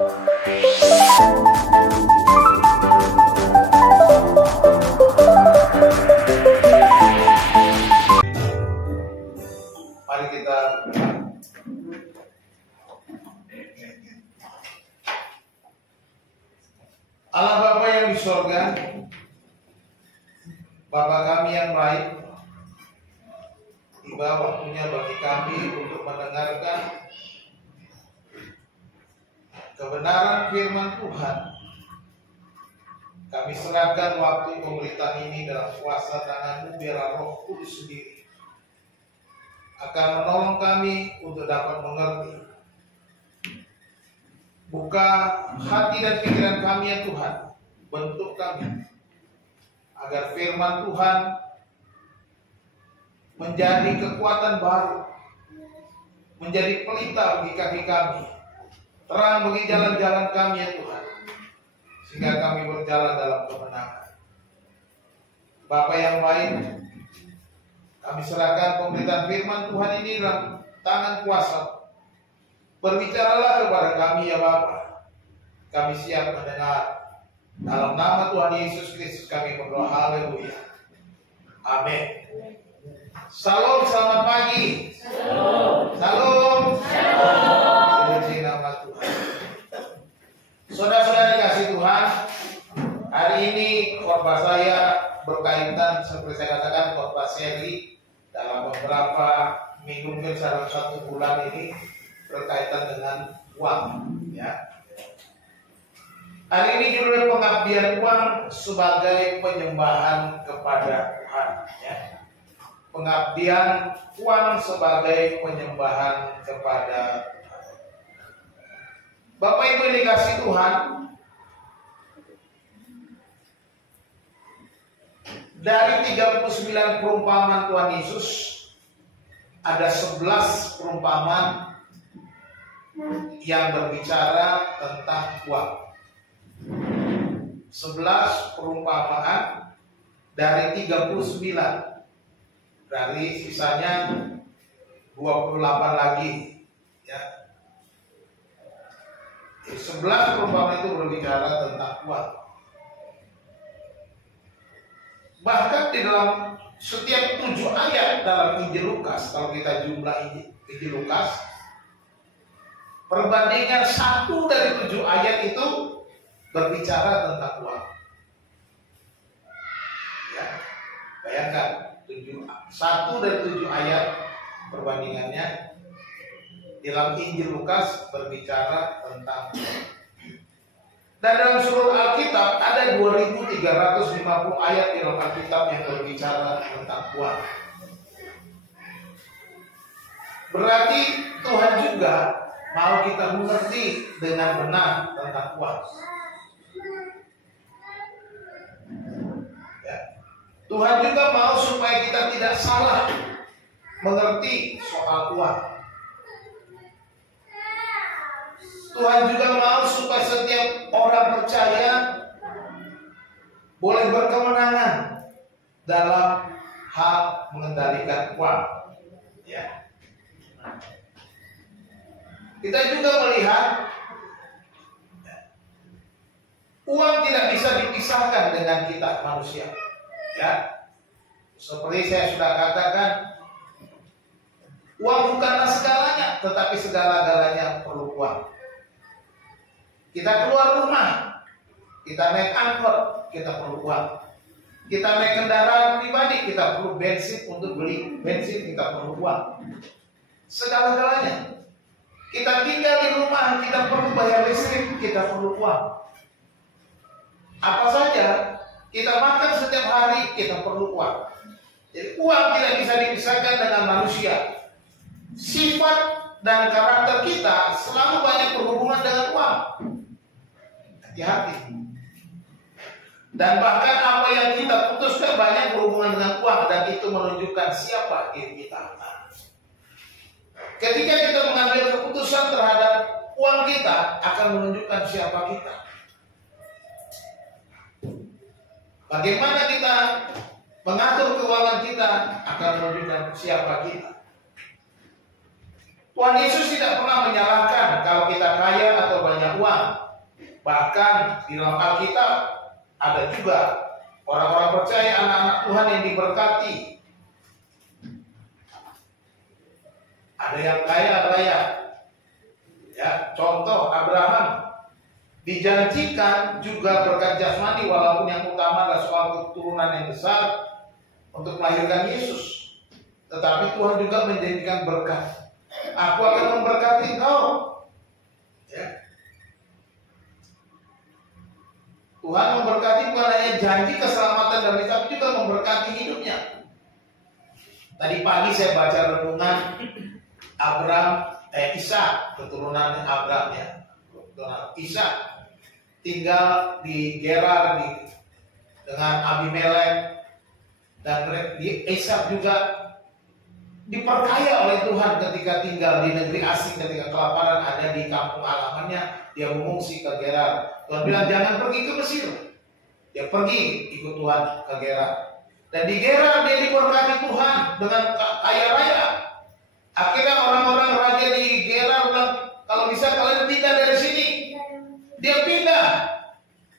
Mari kita Allah Bapa yang di surga, Bapa kami yang baik, tiba waktunya bagi kami untuk mendengarkan kebenaran firman Tuhan. Kami serahkan waktu pemberitaan ini dalam kuasa tangan-Mu, biar Roh Kudus sendiri akan menolong kami untuk dapat mengerti. Buka hati dan pikiran kami ya Tuhan, bentuk kami agar firman Tuhan menjadi kekuatan baru, menjadi pelita bagi kaki kami, terang bagi jalan-jalan kami ya Tuhan, sehingga kami berjalan dalam kemenangan. Bapa yang baik, kami serahkan pemberitaan firman Tuhan ini dalam tangan kuasa. Berbicaralah kepada kami ya Bapa. Kami siap mendengar. Dalam nama Tuhan Yesus Kristus kami berdoa. Haleluya. Amin. Salam, selamat pagi. Salam. Salam. Puji nama Tuhan. Saudara-saudara dikasih Tuhan, hari ini khotbah saya berkaitan seperti saya katakan khotbah seri dalam beberapa minggu, mungkin dalam 1 bulan ini berkaitan dengan uang. Ya. Hari ini judul pengabdian uang sebagai penyembahan kepada Tuhan. Ya. Pengabdian uang sebagai penyembahan kepada Tuhan. Bapak Ibu yang dikasih Tuhan, dari 39 perumpamaan Tuhan Yesus, ada 11 perumpamaan yang berbicara tentang uang. 11 perumpamaan dari 39. Dari sisanya 28 lagi. Ya. 11 perumpamaan itu berbicara tentang uang. Bahkan di dalam setiap 7 ayat dalam Injil Lukas, kalau kita jumlah Injil Lukas, perbandingan 1 dari 7 ayat itu berbicara tentang uang. Ya, bayangkan 1 dari 7 ayat perbandingannya dalam Injil Lukas berbicara tentang uang. Dan dalam seluruh Alkitab ada 2350 ayat di dalam Alkitab yang berbicara tentang uang. Berarti Tuhan juga mau kita mengerti dengan benar tentang uang. Ya. Tuhan juga mau supaya kita tidak salah mengerti soal uang. Tuhan juga mau supaya setiap orang percaya boleh berkemenangan dalam hal mengendalikan uang. Ya. Kita juga melihat uang tidak bisa dipisahkan dengan kita manusia. Ya. Seperti saya sudah katakan, uang bukanlah segalanya, tetapi segala-galanya perlu uang. Kita keluar rumah, kita naik angkot, kita perlu uang. Kita naik kendaraan pribadi, kita perlu bensin untuk beli bensin, kita perlu uang. Segala-galanya. Kita tinggal di rumah, kita perlu bayar listrik, kita perlu uang. Apa saja, kita makan setiap hari, kita perlu uang. Jadi uang tidak bisa dipisahkan dengan manusia. Sifat dan karakter kita selalu banyak berhubungan dengan uang. Hati-hati. Dan bahkan apa yang kita putuskan banyak berhubungan dengan uang, dan itu menunjukkan siapa diri kita. Ketika kita mengambil keputusan terhadap uang kita, akan menunjukkan siapa kita. Bagaimana kita mengatur keuangan kita akan menunjukkan siapa kita. Tuhan Yesus tidak pernah menyalahkan kalau kita kaya atau banyak uang. Bahkan di dalam Alkitab ada juga orang-orang percaya, anak-anak Tuhan yang diberkati. Ada yang kaya raya. Ya, contoh Abraham dijanjikan juga berkat jasmani, walaupun yang utama adalah soal keturunan yang besar untuk melahirkan Yesus. Tetapi Tuhan juga menjanjikan berkat. Aku akan memberkati engkau. Ya. Tuhan memberkati bukan hanya janji keselamatan dan tapi juga memberkati hidupnya. Tadi pagi saya baca renungan Ishak, keturunan Abraham ya. Ishak tinggal di Gerar dengan Abimelek, dan Ishak juga diperkaya oleh Tuhan ketika tinggal di negeri asing, ketika kelaparan ada di kampung halamannya, dia mengungsi ke Gerar. Tuhan bilang jangan pergi ke Mesir. Dia pergi ikut Tuhan ke Gerar. Dan di Gerar dia diberkati Tuhan dengan kaya raya. Akhirnya orang-orang raja di Gerar bilang, kalau bisa kalian pindah dari sini. Dia pindah.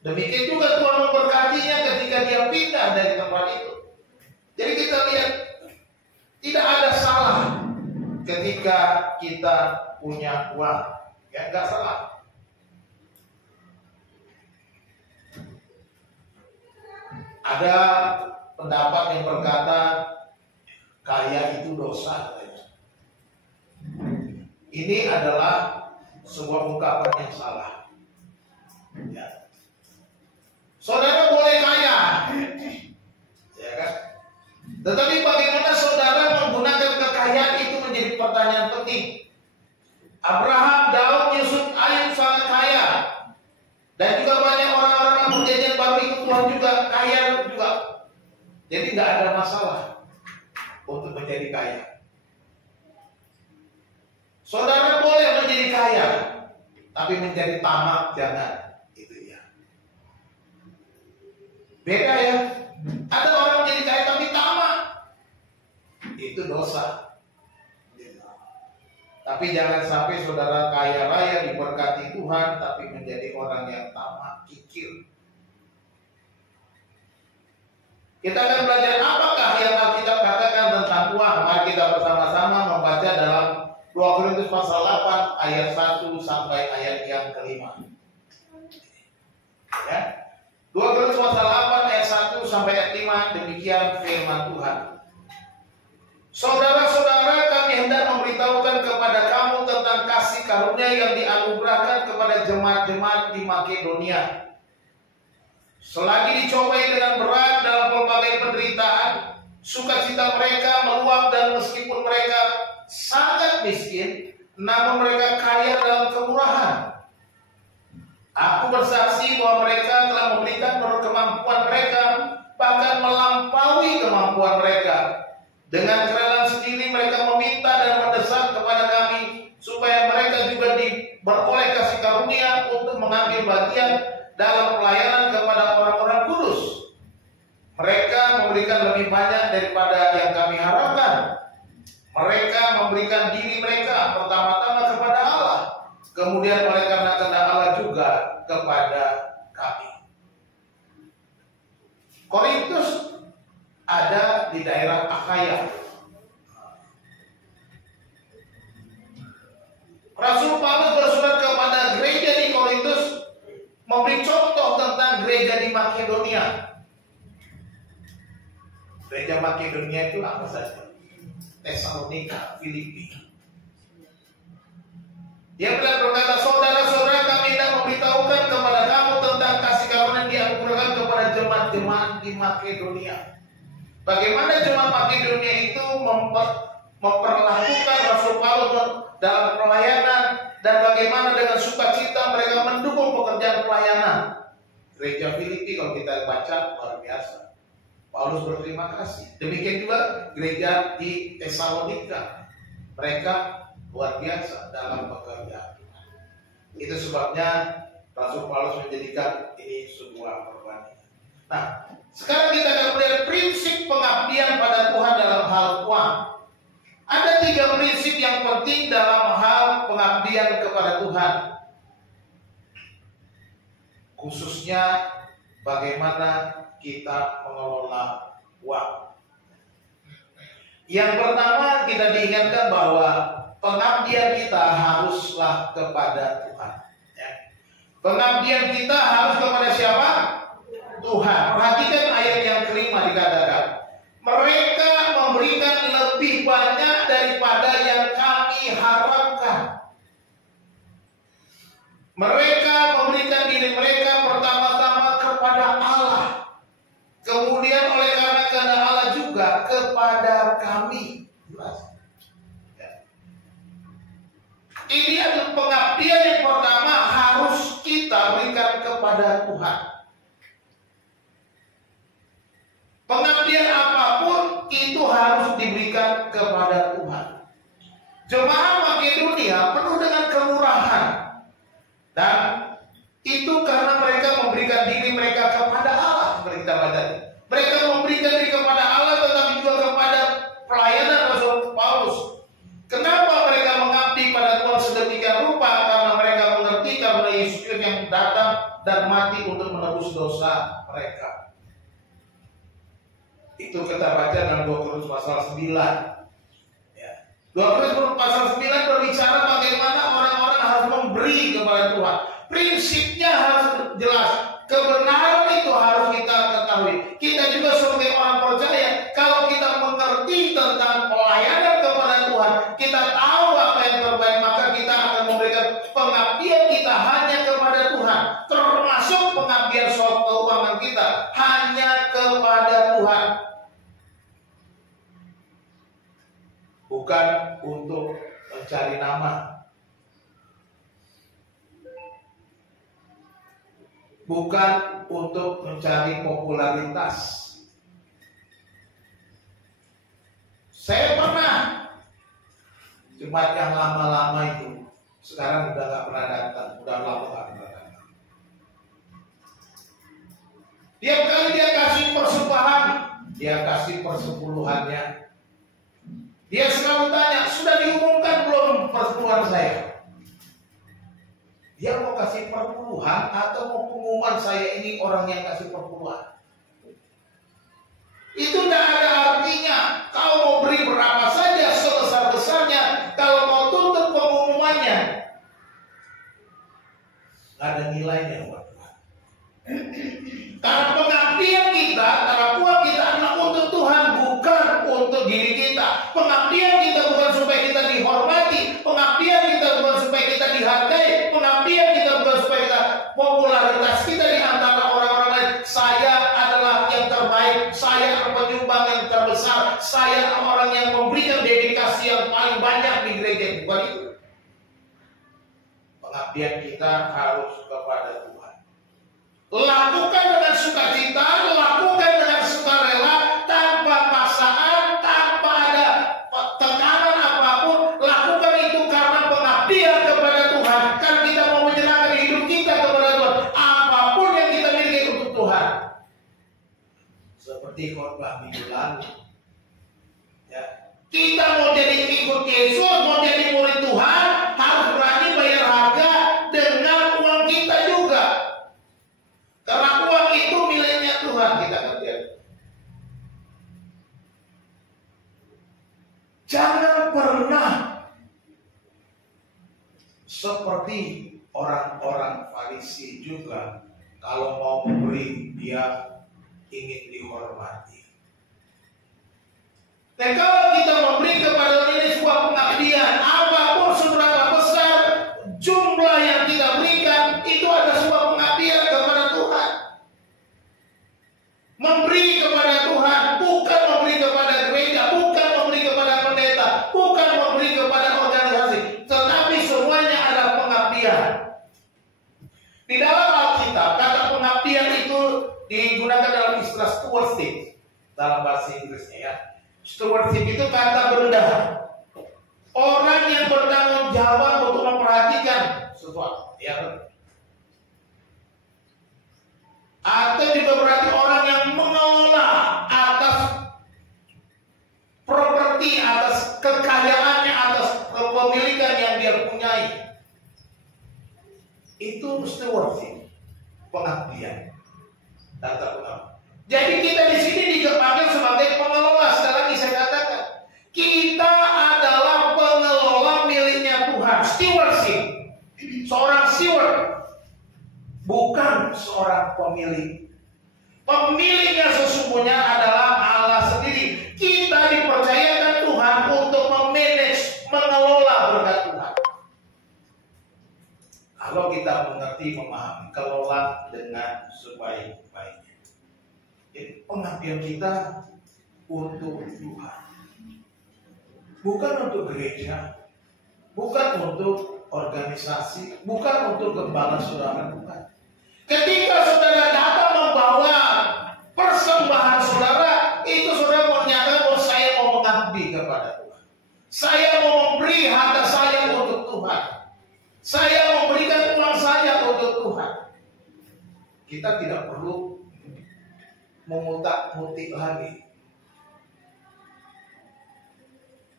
Demikian juga Tuhan memberkatinya ketika dia pindah dari tempat itu. Jadi kita lihat, tidak ada salah ketika kita punya uang. Ya, nggak salah. Ada pendapat yang berkata kaya itu dosa. Ini adalah sebuah ungkapan yang salah. Ya. Saudara boleh kaya, ya kan? Tetapi bagaimana saudara menggunakan kekayaan itu menjadi pertanyaan penting. Abraham, Daud, Yusuf, Ayub sangat kaya, dan juga banyak orang-orang yang perjanjian baru ikut Tuhan juga kaya juga. Jadi nggak ada masalah untuk menjadi kaya. Saudara boleh menjadi kaya, tapi menjadi tamak jangan. Itu ya. Beda ya. Ada orang menjadi kaya tapi tamak. Itu dosa. Tapi jangan sampai saudara kaya raya diberkati Tuhan tapi menjadi orang yang tamak, kikir. Kita akan belajar apakah yang Alkitab katakan tentang uang. Mari kita bersama-sama membaca dalam 2 Korintus pasal 8 ayat 1 sampai ayat yang kelima. Ya. 2 Korintus pasal 8 ayat 1 sampai ayat 5, demikian firman Tuhan. Saudara-saudara, kami hendak memberitahukan kepada kamu tentang kasih karunia yang dianugerahkan kepada jemaat-jemaat di Makedonia. Selagi dicobai dengan berat dalam berbagai penderitaan, sukacita mereka meluap, dan meskipun mereka sangat miskin, namun mereka kaya dalam kemurahan. Aku bersaksi bahwa mereka telah memberikan menurut kemampuan mereka, bahkan melampaui kemampuan mereka. Dengan kerelaan sendiri mereka meminta dan mendesak kepada kami supaya mereka juga beroleh kasih karunia untuk mengambil bagian dalam pelayanan kepada orang-orang kudus. Mereka memberikan lebih banyak daripada yang kami harapkan. Mereka memberikan diri mereka pertama-tama kepada Allah, kemudian oleh karena kehendak Allah juga kepada kami. Korintus ada di daerah Akhaya. Rasul Paulus bersurat kepada gereja di Korintus memberi contoh tentang gereja di Makedonia. Gereja Makedonia itu apa saja? Tesalonika, Filipi. Dia berkata, saudara-saudara, kami hendak memberitahukan kepada kamu tentang kasih karunia yang dianugerahkan kepada jemaat-jemaat di Makedonia. Bagaimana jemaat Makedonia itu memperlakukan Rasul Paulus dalam pelayanan, dan bagaimana dengan sukacita mereka mendukung pekerjaan pelayanan. Gereja Filipi kalau kita baca luar biasa. Paulus berterima kasih. Demikian juga gereja di Tesalonika. Mereka luar biasa dalam pekerjaan. Itu sebabnya Rasul Paulus menjadikan ini sebuah perbandingan. Nah, sekarang kita akan melihat prinsip pengabdian pada Tuhan dalam hal uang. Ada 3 prinsip yang penting dalam hal pengabdian kepada Tuhan. khususnya bagaimana kita mengelola uang. Yang pertama, kita diingatkan bahwa pengabdian kita haruslah kepada Tuhan. Pengabdian kita harus kepada siapa? Tuhan. Perhatikan ayat yang kelima dikatakan, mereka memberikan lebih banyak daripada yang kami harapkan. Mereka memberikan diri mereka pertama-tama kepada Allah, kemudian oleh karena kehendak Allah juga kepada kami. Ini adalah pengabdian yang pertama harus kita berikan kepada Tuhan. Pengabdian apapun itu harus diberikan kepada Tuhan. Jemaat Makedonia penuh dengan kemurahan, dan itu karena mereka memberikan diri mereka kepada Allah. Seperti kita baca, mereka memberikan diri kepada Allah, tetapi juga kepada pelayanan Rasul Paulus. Kenapa mereka mengabdi pada Tuhan sedemikian rupa? Karena mereka mengerti karena Yesus yang datang dan mati untuk menebus dosa mereka. Itu kita baca dalam 2 Korintus pasal 9. Ya. 2 Korintus pasal 9 berbicara bagaimana orang-orang harus memberi kepada Tuhan. Prinsipnya harus jelas. Kebenaran itu harus kita ketahui. Kita juga sebagai orang percaya, kalau kita mengerti tentang pelayanan kepada Tuhan, kita tahu apa yang terbaik, maka kita akan memberikan pengabdian kita hanya kepada Tuhan. Termasuk pengabdian soal keuangan kita hanya kepada Tuhan. Bukan untuk mencari nama, bukan untuk mencari popularitas. Saya pernah jemaat yang lama-lama itu sekarang udah gak pernah datang, udah lama gak pernah datang. Tiap kali dia kasih persembahan, dia kasih persepuluhannya. Dia selalu tanya, sudah diumumkan belum persepuluhan saya? Dia mau kasih perpuluhan atau mau pengumuman saya ini orang yang kasih perpuluhan? Itu tidak ada artinya. Kau mau beri berapa saja sebesar-besarnya, kalau mau tutup pengumumannya, nggak ada nilainya buat Tuhan. Karena pengabdian kita, karena uang kita adalah untuk Tuhan, bukan untuk diri kita. Pengabdian kita bukan supaya kita dihormati, pengabdian kita bukan supaya kita dihargai, pengabdian kita bukan supaya kita popularitas kita di antara orang-orang lain. Saya adalah yang terbaik, saya penyumbang yang terbesar, saya orang yang memberikan dedikasi yang paling banyak di gereja. Bukan itu. Pengabdian kita harus kepada Tuhan. Lakukan dengan sukacita, lakukan dengan sukarela, tanpa paksaan, tanpa ada tekanan apapun. Lakukan itu karena pengabdian kepada Tuhan. Kan kita mau menyerahkan hidup kita kepada Tuhan. Apapun yang kita miliki untuk Tuhan. Seperti khotbah minggu lalu. Ya. Kita mau jadi ikut Yesus, mau jadi murid Tuhan, harus berani bayar harga dengan uang kita juga. Karena uang itu miliknya Tuhan, kita ngerti. Jangan pernah seperti orang-orang Farisi juga, kalau mau memberi dia ingin dihormati. Dan kalau kita memberi kepada ini sebuah pengabdian, apapun seberapa besar jumlah yang kita berikan, itu ada sebuah pengabdian kepada Tuhan. Memberi kepada Tuhan, bukan memberi kepada gereja, bukan memberi kepada pendeta, bukan memberi kepada organisasi, tetapi semuanya adalah pengabdian. Di dalam Alkitab, kata pengabdian itu digunakan dalam istilah stewardship dalam bahasa Inggrisnya, ya. Stewardship itu kata berendah. Orang yang bertanggung jawab untuk memperhatikan sesuatu, ya. Atau juga berarti orang yang mengelola atas properti, atas kekayaannya, atas kepemilikan yang dia punyai. Itu stewardship. pengabdian. Tata pengabdian. Jadi kita di sini dipanggil sebagai pengelola. Sekali lagi saya katakan, kita adalah pengelola miliknya Tuhan. Stewardship. Seorang steward, bukan seorang pemilik. Pemiliknya sesungguhnya adalah Allah sendiri. Kita dipercayakan Tuhan untuk memanage, mengelola berkat Tuhan. Kalau kita mengerti, memahami, kelola dengan sebaik-baiknya. Jadi pengabdian kita untuk Tuhan, bukan untuk gereja, bukan untuk organisasi, bukan untuk gembala saudara, bukan. Ketika saudara datang membawa persembahan saudara, itu saudara menyatakan bahwa saya mau mengabdi kepada Tuhan. Saya mau memberi harta saya untuk Tuhan. Saya memberikan uang saya untuk Tuhan. Kita tidak perlu memutak-mutik lagi.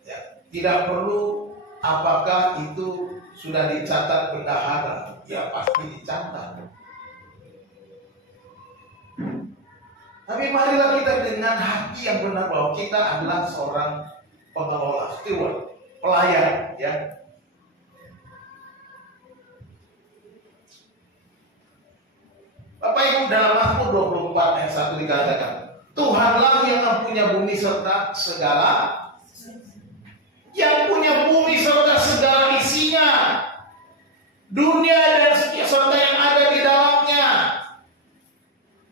Ya, tidak perlu apakah itu sudah dicatat bendahara. Ya pasti dicatat. Tapi marilah kita dengan hati yang benar bahwa kita adalah seorang pengelola, steward, pelayan, ya. Bapak Ibu, dalam Mazmur 24 ayat 1 dikatakan, Tuhanlah yang mempunyai bumi serta segala, yang punya bumi serta segala isinya, dunia dan serta yang ada di dalamnya.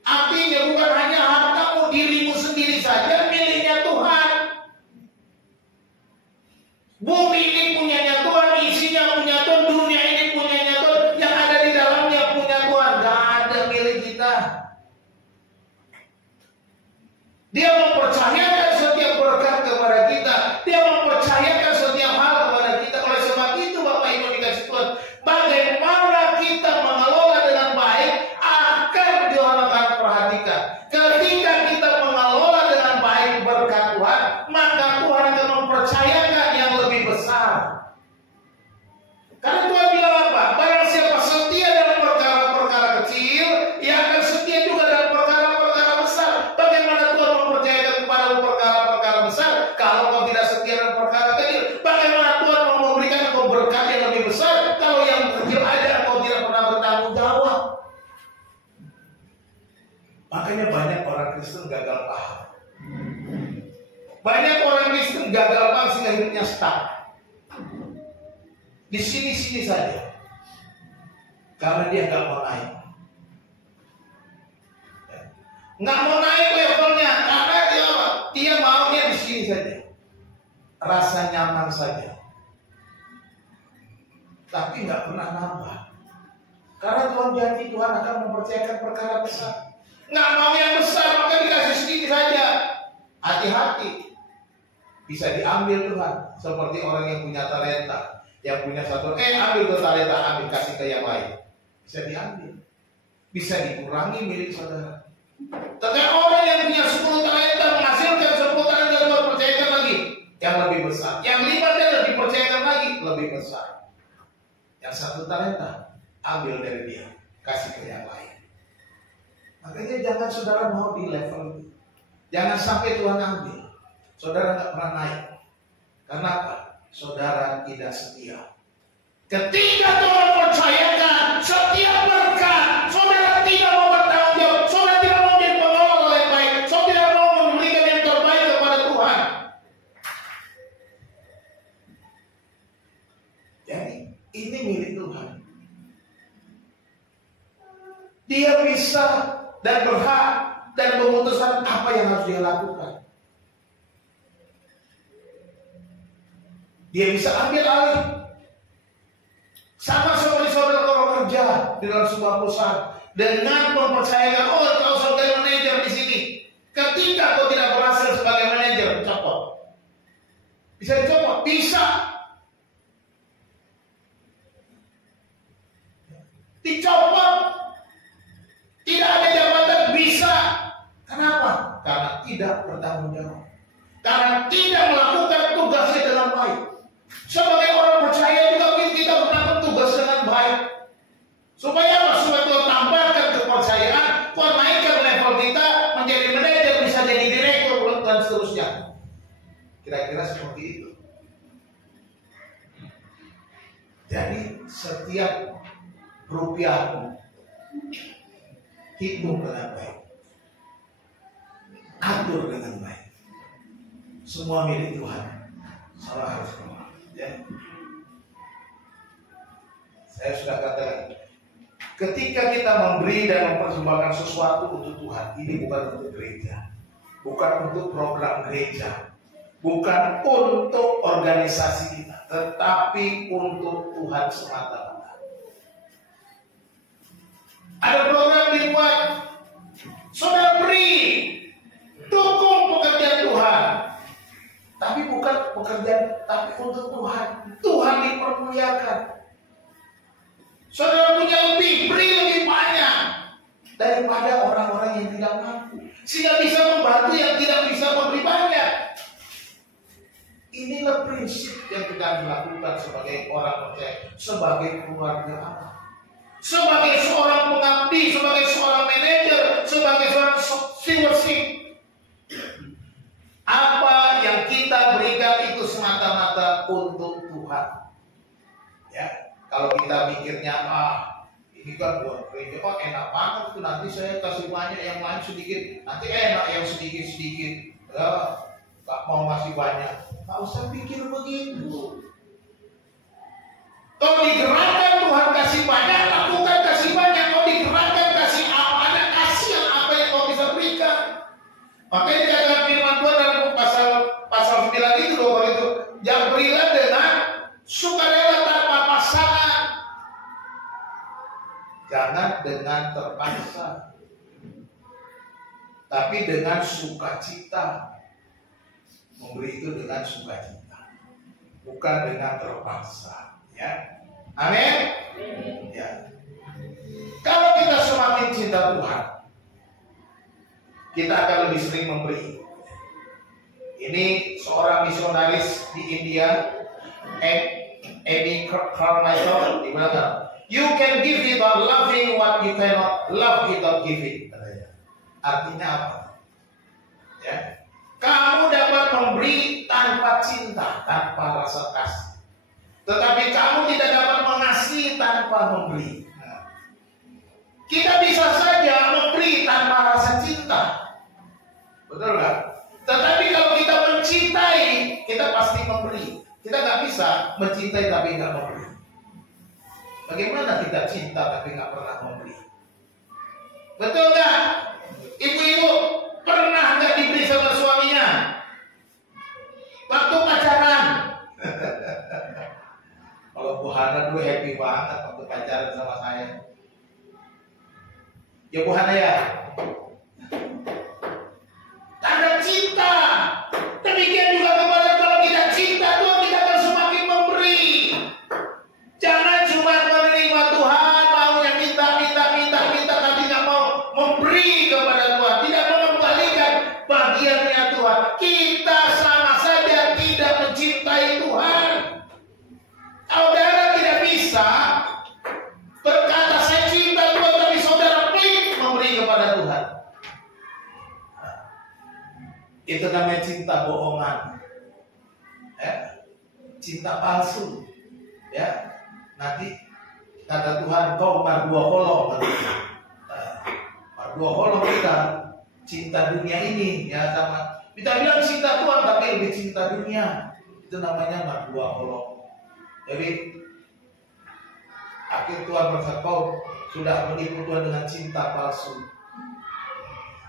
Artinya bukan hanya hartamu, dirimu sendiri saja miliknya Tuhan. Bumi ini punyanya Tuhan, isinya punya Tuhan, dunia ini punyanya Tuhan, yang ada di dalamnya punya Tuhan. Gak ada milik kita. Dia mempercayakan setiap berkat kepada kita. Dia mempercayakan setiap hal kepada kita. Oleh sebab itu Bapak Ibu dikasih Tuhan, bagaimana kita mengelola dengan baik akan Tuhan akan perhatikan. Ketika kita mengelola dengan baik berkat Tuhan, maka Tuhan akan mempercayakan yang lebih besar. Karena Tuhan bilang apa? Barang siapa setia dalam perkara-perkara kecil, ia akan setia juga dalam perkara-perkara besar. Bagaimana Tuhan mempercayakan kepadamu perkara-perkara besar kalau kau tidak setia dalam perkara kecil? Bagaimana Tuhan mau memberikan kau berkat yang lebih besar kalau yang kecil aja kau tidak pernah bertanggung jawab? Makanya banyak orang Kristen gagal paham. Banyak orang Kristen gagal paham sehingga hidupnya stuck. Di sini-sini saja. Karena dia nggak mau naik. Nggak mau naik levelnya. Karena dia maunya di sini saja. Rasa nyaman saja. Tapi nggak pernah nambah. Karena Tuhan janji Tuhan akan mempercayakan perkara besar. Nggak mau yang besar, maka dikasih sedikit saja. Hati-hati. Bisa diambil Tuhan. Seperti orang yang punya talenta. Yang punya satu, ambil tuh talenta, ambil, kasih ke yang lain. Bisa diambil. Bisa dikurangi milik saudara. Tapi orang yang punya 10 talenta menghasilkan 10 talenta, Tuhan percayakan lagi yang lebih besar. Yang 5 talenta dipercayakan lagi lebih besar. Yang 1 talenta ambil dari dia, kasih ke yang lain. Makanya jangan saudara mau di level itu. Jangan sampai Tuhan ambil. Saudara nggak pernah naik. Kenapa? Saudara tidak setia. Ketika Tuhan percayakan setiap berkat, saudara tidak mau bertanggung jawab, saudara tidak mau menjadi pengelola yang baik, saudara tidak mau memberikan yang terbaik kepada Tuhan. Jadi ini milik Tuhan. Dia bisa dan berhak dan memutuskan apa yang harus dia lakukan. Dia bisa ambil alih. Sama seperti saudara kalau kerja di dalam sebuah perusahaan dengan mempercayakan, kau sebagai manajer di sini. Ketika kau tidak berhasil sebagai manajer, copot. Bisa dicopot? Bisa. Dicopot. Tidak ada jabatan, bisa. Kenapa? Karena tidak bertanggung jawab. Karena tidak melakukan tugasnya dengan baik. Sebagai orang percaya juga kita melakukan tugas dengan baik. Supaya apa? Supaya Tuhan tambahkan kepercayaan Kira-kira seperti itu. Jadi setiap rupiahmu hitung dengan baik, atur dengan baik. Semua milik Tuhan. Salah harus keluar. Ya. Saya sudah katakan, ketika kita memberi dan mempersembahkan sesuatu untuk Tuhan, ini bukan untuk gereja, bukan untuk program gereja, bukan untuk organisasi kita, tetapi untuk Tuhan semata-mata. Ada program dibuat, saudara beri, dukung pekerjaan Tuhan, tapi bukan pekerjaan, tapi untuk Tuhan. Tuhan dipermuliakan. Saudara punya lebih, beri lebih banyak daripada orang-orang yang tidak mampu, sehingga bisa membantu yang tidak bisa memberi banyak. Inilah prinsip yang kita lakukan sebagai orang percaya, sebagai keluarga Allah, sebagai seorang pengabdi, sebagai seorang manajer, sebagai seorang stewardship. Apa yang kita berikan itu semata-mata untuk Tuhan. Ya, kalau kita mikirnya ini kan buat gereja, enak banget itu, nanti saya kasih banyak, yang lain sedikit, nanti enak yang sedikit-sedikit, gak mau masih banyak. Gak usah pikir begitu. Kalau digerakkan Tuhan kasih banyak, lakukan kasih banyak. Kalau digerakkan kasih apa, ada kasih yang apa yang kau bisa berikan. Makanya dikatakan firman Tuhan dalam pasal 9 itu loh, itu yang berilah dengan sukarela tanpa paksaan, jangan dengan terpaksa, tapi dengan sukacita. Memberi itu dengan sukacita, bukan dengan terpaksa. Ya, amin. Ya. Kalau kita semakin cinta Tuhan, kita akan lebih sering memberi. Ini seorang misionaris di India, Amy Carmichael, di mana? You can give without loving what you cannot love without giving. Artinya apa? Ya. Kamu dapat memberi tanpa cinta, tanpa rasa kasih. Tetapi kamu tidak dapat mengasihi tanpa memberi. Nah, kita bisa saja memberi tanpa rasa cinta. Betul nggak? Tetapi kalau kita mencintai, kita pasti memberi. Kita nggak bisa mencintai tapi nggak memberi. Bagaimana kita cinta tapi nggak pernah memberi? Betul nggak? Ibu-ibu pernah nggak diberi sama suaminya waktu pacaran? Kalau Bu Hana dulu happy banget waktu pacaran sama saya. Ya Bu Hana ya, tanda cinta. Demikian juga kepada kalau kita cinta Tuhan, kita akan semakin memberi. Jangan cuma menerima Tuhan, mau yang minta, tapi nggak mau memberi kepada Tuhan, tidak mau mengembalikan bagiannya Tuhan. Kita sama saja tidak mencintai Tuhan. Saudara tidak bisa berkata saya cinta Tuhan, tapi saudara pelit memberi kepada Tuhan. Itu namanya cinta bohongan, ya, cinta palsu. Ya, nanti kata Tuhan, kau mardua holong, mardua holong kita cinta dunia ini, ya sama. Kita bilang cinta Tuhan tapi lebih cinta dunia, itu namanya mardua holong. Jadi akhir Tuhan berkata, kau sudah menipu Tuhan dengan cinta palsu.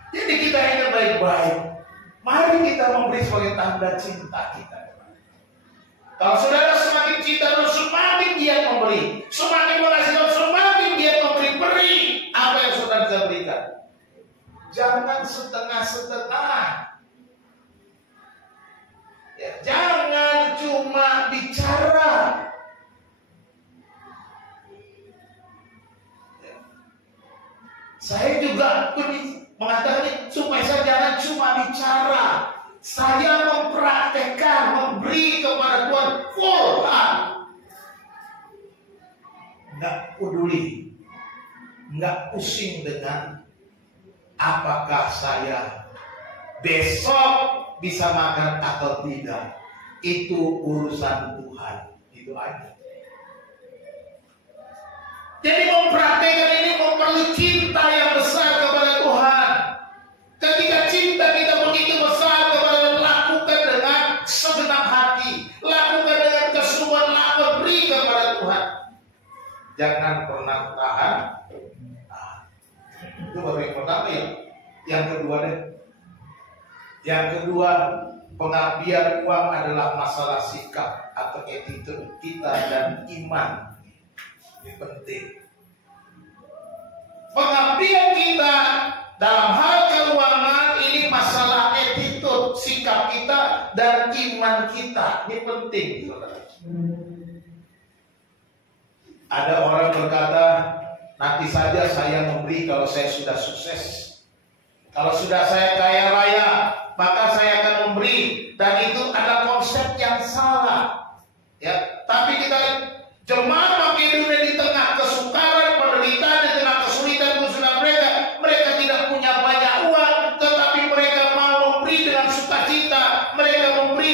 Jadi kita ingat baik-baik. Mari kita memberi sebagai tanda cinta kita. Kalau saudara semakin cinta Tuhan, semakin giat memberi, semakin mengasihi Tuhan, semakin giat memberi. Beri apa yang saudara bisa berikan. Jangan setengah-setengah. Ya, jangan cuma bicara. Ya. Saya juga mengatakan supaya saya jangan cuma bicara. Saya mempraktekkan, memberi kepada Tuhan full. Nggak peduli, nggak pusing dengan apakah saya besok bisa makan atau tidak, itu urusan Tuhan. Itu aja. Jadi mempraktekkan ini perlu cinta yang besar kepada Tuhan. Ketika cinta kita begitu besar kepada, lakukan dengan segenap hati, lakukan dengan keseluruhan, lakukan beri kepada Tuhan. Jangan pernah tahan. Itu baru yang pertama ya. Yang kedua deh. Yang kedua, pengabdian uang adalah masalah sikap atau attitude kita dan iman. Ini penting. Pengabdian kita dalam hal keuangan ini masalah attitude, sikap kita dan iman kita. Ini penting, saudara. Ada orang berkata, nanti saja saya memberi kalau saya sudah sukses. Kalau sudah saya kaya raya, maka saya akan memberi. Dan itu ada konsep yang salah. Ya, tapi kita jemaat Makedonia di tengah kesukaran, penderitaan, di tengah kesulitan khususnya mereka tidak punya banyak uang, tetapi mereka mau memberi dengan sukacita. Mereka memberi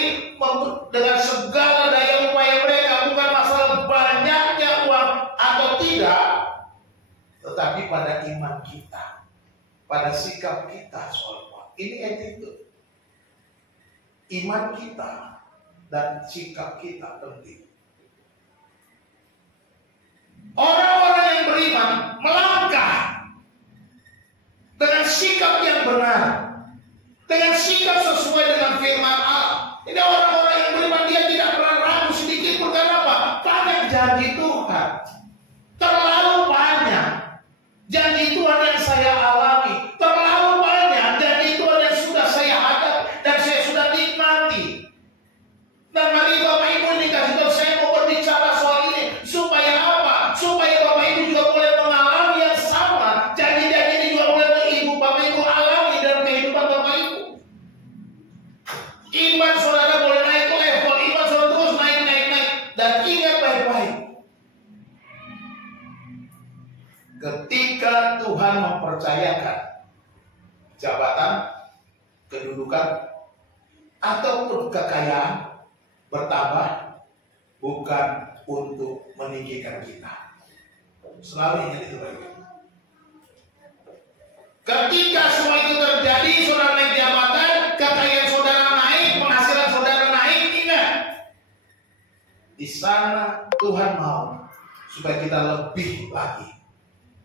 dengan segala daya upaya mereka. Bukan masalah banyaknya uang atau tidak, tetapi pada iman kita, pada sikap kita soal uang. Ini attitude. Iman kita dan sikap kita penting. Orang-orang yang beriman melangkah dengan sikap yang benar, dengan sikap sesuai dengan firman Allah. Ini orang-orang yang beriman, dia tidak pernah ragu sedikit pun. Karena apa? Karena janji Tuhan terlalu banyak. Janji Tuhan yang saya alami terlalu banyak. Janji Tuhan yang sudah saya hadap dan saya sudah nikmati. Dan mari Bapak Ibu ini kasih tahu, saya mau berbicara soal ini supaya apa? Supaya Bapak Ibu juga boleh mengalami yang sama. Janji-janji ini juga boleh Bapak Ibu alami dalam kehidupan Bapak Ibu. Iman saudara boleh naik level, iman saudara terus naik. Dan ingat baik-baik, ketika Tuhan mempercayakan jabatan, kedudukan, ataupun kekayaan bertambah, bukan untuk meninggikan kita. Selalu ingat itu baik-baik. Ketika semua itu terjadi, saudara naik jabatan, kekayaan saudara naik, penghasilan saudara naik, ingat, di sana Tuhan mau supaya kita lebih lagi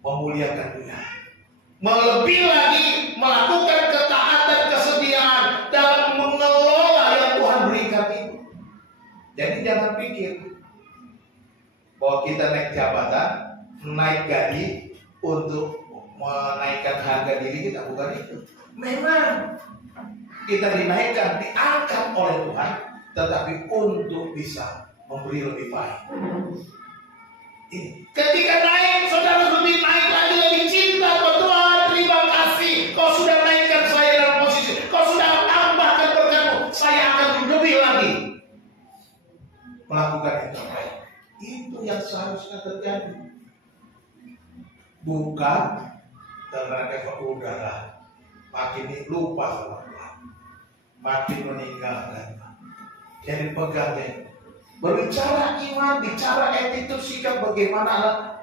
memuliakan Dia, melebih lagi melakukan ketaatan, kesetiaan dalam mengelola yang Tuhan berikan itu. Jadi jangan pikir bahwa kita naik jabatan, naik gaji untuk menaikkan harga diri kita, bukan itu. Memang kita dinaikkan, diangkat oleh Tuhan, tetapi untuk bisa memberi lebih baik. Ketika naik, saudara lebih naik lagi, lebih cinta kepada Tuhan. Terima kasih, kau sudah naikkan saya dalam posisi, kau sudah tambahkan berkat-Mu, saya akan lebih lagi melakukan yang terbaik. Itu yang seharusnya terjadi. Bukan karena udara makin lupa sama Tuhan, makin meninggalkan. Jadi pegangnya. Berbicara iman, bicara attitude, sikap, bagaimana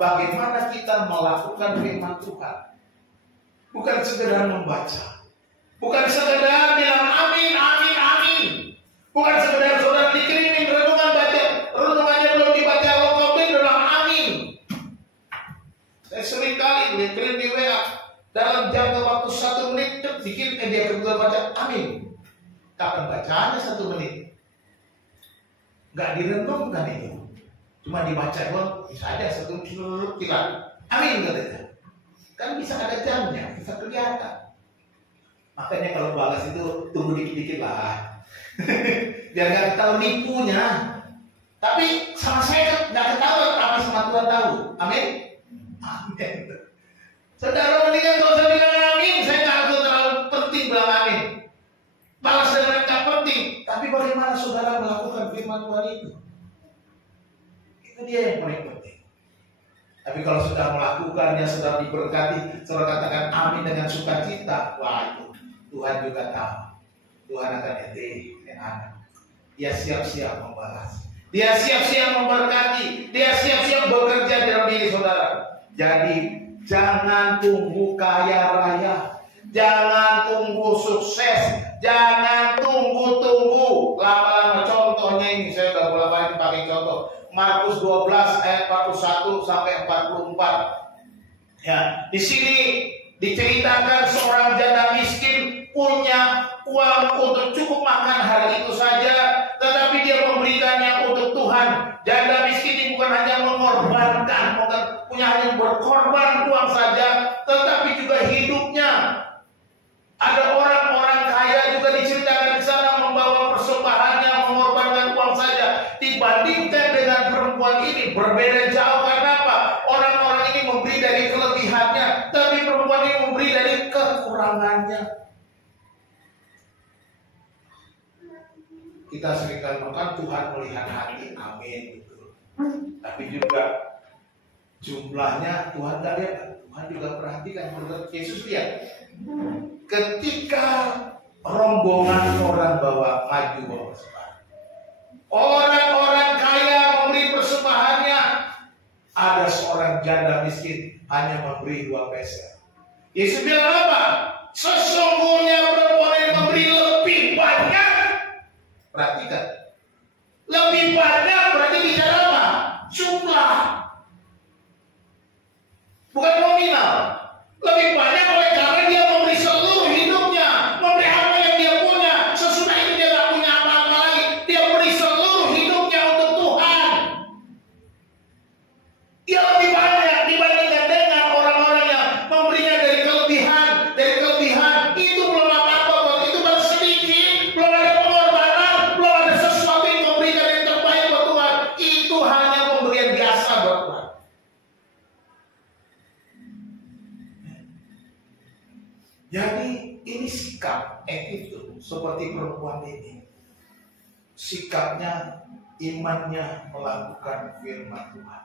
kita melakukan firman Tuhan. Bukan sekedar membaca, bukan sekedar bilang amin, amin, amin. Bukan sekedar saudara dikirimin renungan, baca renungannya belum dibaca, komen bilang amin. Saya sering kali dikirim di WA, dalam jangka waktu 1 menit dikirim dia kedua baca amin. Kapan bacaannya 1 menit? Nggak direnungkan itu, cuma dibaca doang, bisa ada 1 kira amin katanya. Kan bisa ada jamnya, bisa kelihatan. Makanya kalau balas itu tunggu dikit-dikit lah, biar nggak tahu nipunya. Tapi sama saya nggak ketahuan, tapi sama Tuhan tahu. Amin, amin. Saudara mendingan kalau saya bilang amin, saya nggak terlalu penting bilang amin. Balas dengan nggak penting, tapi bagaimana saudara melakukan firman Tuhan itu? Itu dia yang paling penting. Tapi kalau sudah melakukannya, sudah diberkati, saudara katakan amin dengan sukacita, wah itu Tuhan juga tahu. Tuhan akan anak. Dia siap-siap membalas. Dia siap-siap memberkati. Dia siap-siap bekerja dalam diri saudara. Jadi jangan tunggu kaya raya. Jangan tunggu sukses. Jangan tunggu-tunggu. Lama-lama contohnya ini saya udah berapa kali pakai contoh. Markus 12 ayat 41 sampai 44. Ya, di sini diceritakan seorang janda miskin punya uang untuk cukup makan hari itu saja, tetapi dia memberikannya untuk Tuhan. Janda miskin ini bukan hanya mengorbankan, bukan punya hanya berkorban uang saja, tetapi juga hidupnya. Ada orang-orang kaya juga diceritakan di sana membawa persembahannya, mengorbankan uang saja. Dibandingkan dengan perempuan ini berbeda jauh. Karena apa? Orang-orang ini memberi dari kelebihannya, tapi perempuan ini memberi dari kekurangannya. Kita seringkali makan Tuhan melihat hati, amin, betul. Tapi juga jumlahnya Tuhan tidak lihat. Tuhan juga perhatikan. Yesus lihat ketika rombongan orang bawa persembahan, orang-orang kaya memberi persembahannya, ada seorang janda miskin hanya memberi 2 peser. Yesus bilang apa? Sesungguhnya perempuan ini memberi lebih banyak. Perhatikan, lebih banyak berarti bicara apa? Jumlah, bukan nominal. Lebih banyak oleh karena dia memberi seluruh hidupnya, memberi apa yang dia punya. Sesudah itu dia tidak punya apa-apa lagi. Dia beri seluruh hidupnya untuk Tuhan. Dia lebih banyak dibandingkan dengan orang-orang yang memberinya dari kelebihan. Dari kelebihan itu belum apa-apa, itu baru sedikit, belum ada pengorbanan, belum ada sesuatu yang memberikan yang terbaik buat Tuhan. Itu hanya pemberian biasa buat Tuhan. Jadi ini sikap attitude seperti perempuan ini. Sikapnya, imannya melakukan firman Tuhan.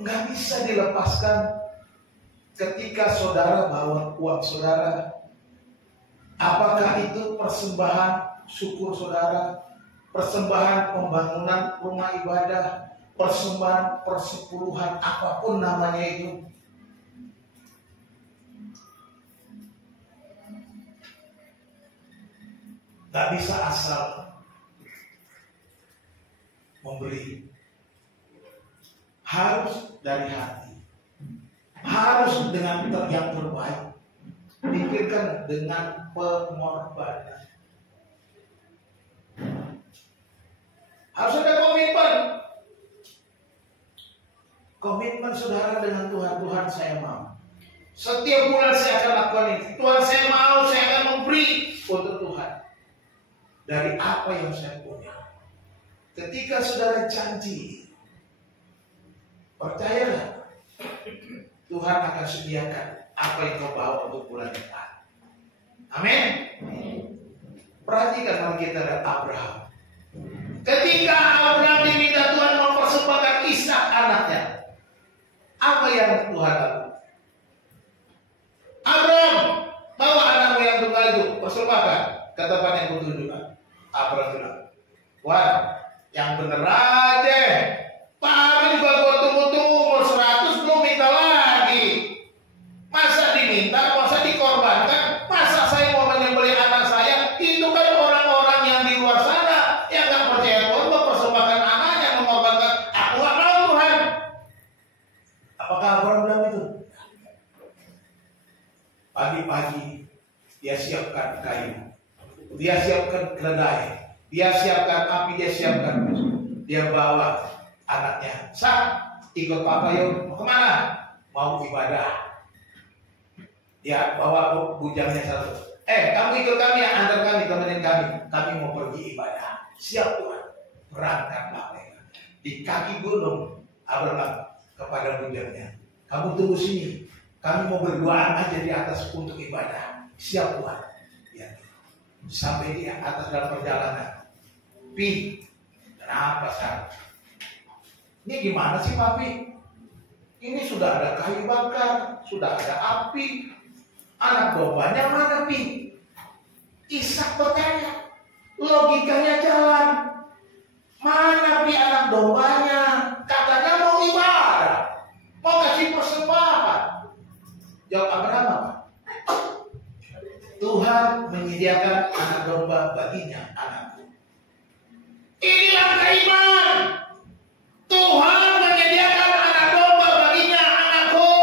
Nggak bisa dilepaskan ketika saudara bawa uang saudara. Apakah itu persembahan syukur saudara, persembahan pembangunan rumah ibadah, persembahan persepuluhan, apapun namanya itu. Gak bisa asal memberi. Harus dari hati. Harus dengan yang terbaik. Pikirkan dengan pengorbanan. Harus ada komitmen. Komitmen saudara dengan Tuhan. Tuhan, saya mau. Setiap bulan saya akan lakukan ini. Tuhan, saya mau, saya akan memberi untuk Tuhan. Dari apa yang saya punya. Ketika saudara janji, percayalah, Tuhan akan sediakan apa yang kau bawa untuk bulan depan. Amin. Perhatikan kalau kita lihat Abraham. Ketika Abraham diminta Tuhan mempersembahkan Ishak anaknya, apa yang Tuhan lakukan? Abraham, bawa anakmu yang tunggal itu, persembahkan ke tempat yang kutunjukkan. Abraham bilang, wah, yang bener aja. Tapi juga gua tunggu-tunggu umur 100 belum minta lagi. Masa diminta, masa dikorbankan, masa saya mau menyembelih anak saya? Itu kan orang-orang yang di luar sana yang gak percaya Tuhan mempersembahkan anaknya, mengorbankan. Aku gak mau Tuhan. Apakah Abraham bilang itu? Pagi-pagi dia siapkan kayu, dia siapkan keledai, dia siapkan api, dia siapkan. Dia bawa anaknya, ikut papa yuk. Mau kemana? Mau ibadah. Dia bawa bujangnya satu. Kamu ikut kami ya, antar kami, temenin kami. Kami mau pergi ibadah. Siap Tuhan. Berangkatlah mereka. Di kaki gunung Abraham kepada bujangnya. Kamu tunggu sini. Kami mau berduaan aja di atas untuk ibadah. Siap Tuhan. Ya. Sampai di atas dalam perjalanan. Kenapa sekarang? Ini gimana sih papi? Ini sudah ada kayu bakar, sudah ada api. Anak dombanya mana, Pi? Ishak bertanya. Logikanya jalan. Mana, Pi, anak dombanya? Katanya mau ibadah, mau kasih persembahan. Jawab Abraham apa? Tuhan menyediakan anak domba baginya, anakku. Inilah keimanan. Tuhan menyediakan anak domba baginya, anakku.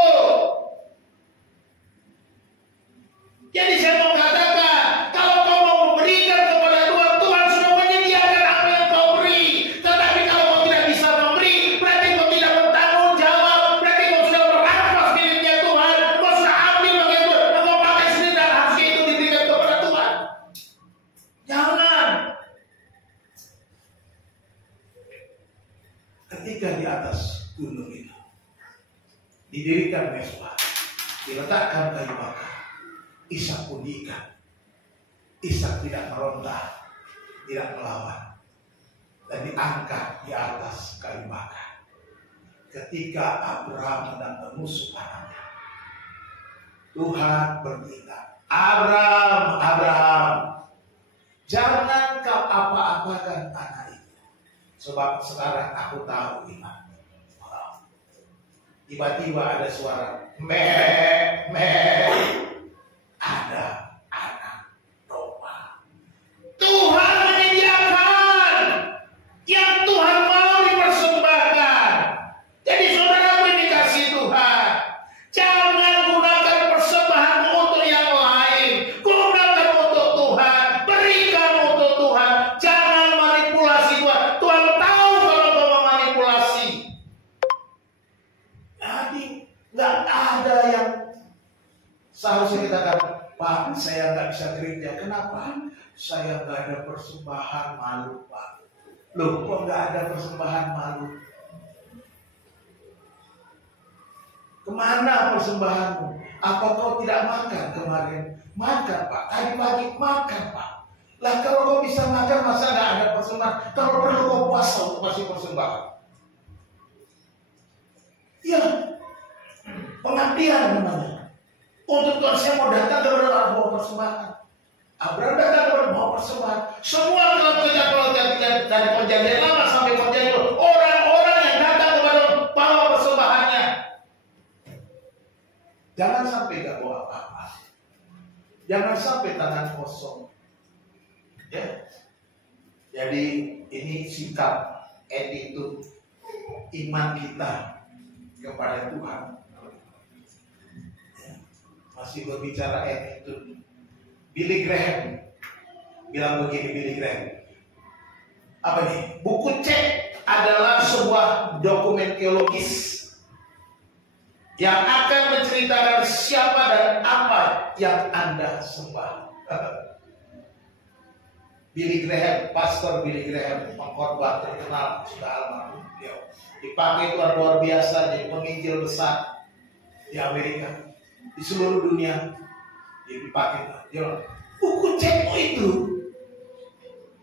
Jadi saya mau katakan, kalau kau mau memberikan kepada Tuhan, Tuhan sudah menyediakan apa yang kau beri. Tetapi kalau kau tidak bisa memberi, berarti kau tidak bertanggung jawab. Berarti kau sudah merampas miliknya Tuhan. Kau sudah ambil bagian Tuhan. Dan kau pakai sendiri dan harusnya itu diberikan kepada Tuhan. Jangan. Ketika di atas gunung itu didirikan mezbah, diletakkan kayu bakar, Ishak pun diikat. Ishak tidak meronta, tidak melawan, dan diangkat di atas kayu bakar. Ketika Abraham hendak menusuk anaknya, Tuhan berkata, Abraham, Abraham, jangan kau apa-apakan anak itu, sebab sekarang aku tahu iman. Tiba-tiba ada suara meh, meh. Ada anak domba. Tuhan menyediakan yang Tuhan mau dipersembahkan. Jadi saudara dikasih Tuhan, jangan gunakan persembahan untuk yang lain. Gunakan untuk Tuhan, berikan untuk Tuhan. Jangan manipulasi Tuhan. Tuhan tahu kalau kau memanipulasi. Jadi nggak ada yang seharusnya kita katakan, Pak, saya nggak bisa gereja. Kenapa? Saya nggak ada persembahan, malu, Pak. Loh, kok nggak ada persembahan, malu? Kemana persembahanmu? Apa kau tidak makan kemarin? Makan, Pak. Tadi pagi makan, Pak. Lah kalau kau bisa makan, masa nggak ada persembahan? Kalau perlu kau puasa untuk kasih persembahan. Ya, pengabdian namanya. Untuk Tuhan saya mau datang kepada bawa persembahan. Abraham datang kepada bawa persembahan. Semua kalau dari perjanjian lama sampai perjanjian baru, orang-orang yang datang kepada bawa persembahannya. Jangan sampai gak bawa apa-apa. Jangan sampai tangan kosong. Ya. Jadi ini sikap, attitude, iman kita kepada Tuhan. Masih berbicara attitude. Billy Graham bilang begini, Billy Graham. Apa nih? Buku Cek adalah sebuah dokumen teologis yang akan menceritakan siapa dan apa yang Anda sembah. Billy Graham, Pastor Billy Graham, pengkhotbah terkenal, sudah almarhum beliau. Dipakai luar biasa, jadi penginjil besar di Amerika. Di seluruh dunia dia dipakai. Buku Cek itu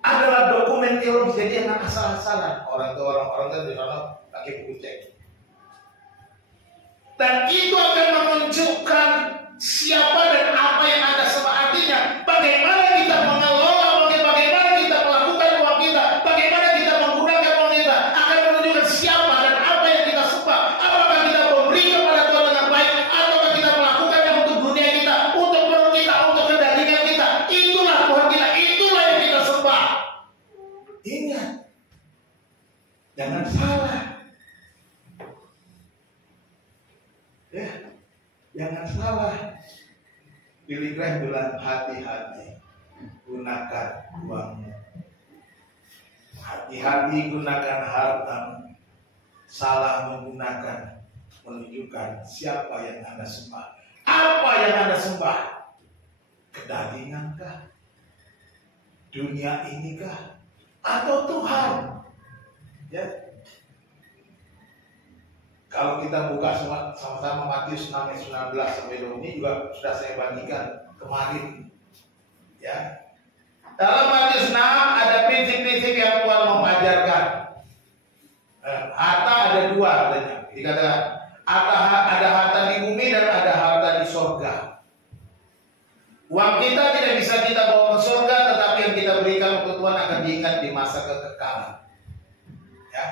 adalah dokumen teologis, jadi yang asal-asalan. Orang kan di sana pakai buku Cek. Dan itu akan menunjukkan siapa dan apa yang Anda sembah. Artinya bagaimana kita mengelola, bagaimana kita melakukan uang kita, bagaimana kita menggunakan uang kita, akan menunjukkan siapa dan apa yang kita sembah. Apakah kita memberi kepada Tuhan dengan baik, atau kita melakukannya untuk dunia kita, untuk perut kita, untuk kedagingan kita. Itulah Tuhan kita, itulah yang kita sembah. Ingat, jangan salah. Ya, jangan salah. Billy Graham bilang hati-hati gunakan uangmu. Hati-hati gunakan hartamu. Salah menggunakan menunjukkan siapa yang Anda sembah. Apa yang Anda sembah? Kedagingankah? Dunia inikah? Atau Tuhan? Ya. Kalau kita buka sama-sama Matius 6 ayat 19 sampai 20 ini juga sudah saya bagikan kemarin. Ya. Dalam Matius 6 ada prinsip-prinsip yang Tuhan mau mengajarkan. Harta ada dua katanya. Dikatakan ada harta di bumi dan ada harta di sorga. Uang kita tidak bisa kita bawa ke surga, tetapi yang kita berikan untuk Tuhan akan diingat di masa kekekalan. Ya.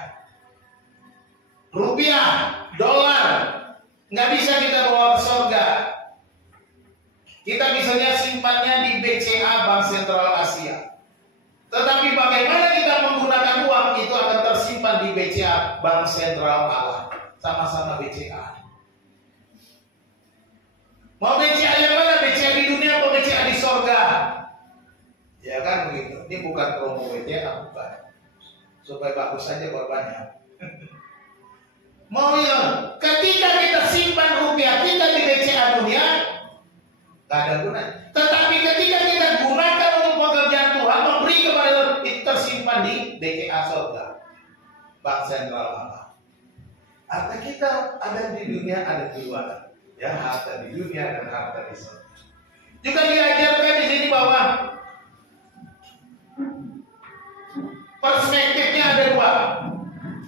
Rupiah, dolar, nggak bisa kita bawa ke surga. Kita bisanya simpannya di BCA, Bank Sentral Asia. Tetapi bagaimana kita menggunakan uang itu akan tersimpan di BCA, Bank Sentral Allah. Sama-sama BCA. Mau BCA yang mana? BCA di dunia atau BCA di sorga? Ya kan begitu. Ini bukan promo BCA, bukan. Supaya bagus saja korbannya. Mau yang ketika kita simpan rupiah kita di BCA dunia, tak ada gunanya. Tetapi ketika kita gunakan untuk pekerjaan Tuhan, memberi kepada itu tersimpan di BCA sorga, Bank Sentral Allah. Harta kita ada di dunia, ada di luar. Ya, harta di dunia dan harta di surga. Juga diajarkan di sini bahwa perspektifnya ada dua.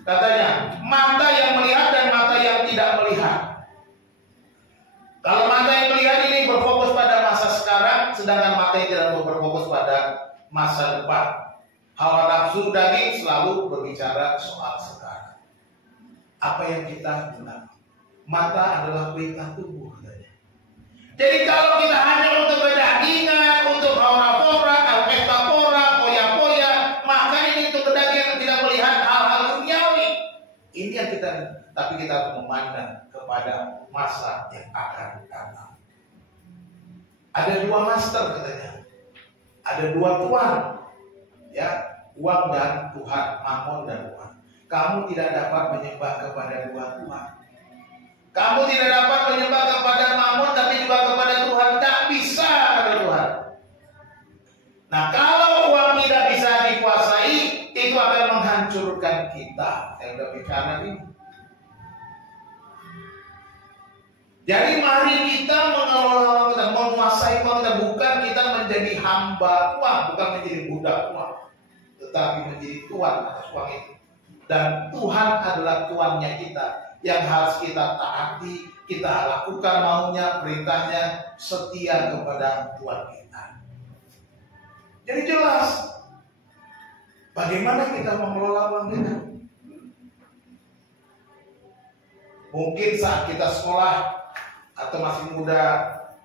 Katanya, mata yang melihat dan mata yang tidak melihat. Kalau mata yang melihat ini berfokus pada masa sekarang, sedangkan mata yang tidak berfokus pada masa depan. Hawa nafsu daging selalu berbicara soal sekarang. Apa yang kita gunakan? Mata adalah perintah tubuh katanya. Jadi kalau kita hanya untuk kedagingan, untuk aura-aura, metafora, poya-poya, maka ini untuk kedagingan tidak melihat hal-hal duniawi. Ini yang kita, tapi kita harus memandang kepada masa yang akan datang. Ada dua master katanya. Ada dua tuan. Ya, uang dan Tuhan, mamon dan uang. Kamu tidak dapat menyembah kepada dua tuhan. Kamu tidak dapat menyembah kepada mamon tapi juga kepada Tuhan. Tak bisa kata Tuhan. Nah, kalau uang tidak bisa dikuasai, itu akan menghancurkan kita. Saya sudah bicara ini. Jadi mari kita mengelola uang kita, menguasai uang kita, bukan kita menjadi hamba uang, bukan menjadi budak uang, tetapi menjadi tuan atas uang itu. Dan Tuhan adalah tuannya kita. Yang harus kita taati, kita lakukan maunya, perintahnya, setia kepada Tuhan kita. Jadi jelas, bagaimana kita mengelola uang kita? Mungkin saat kita sekolah atau masih muda,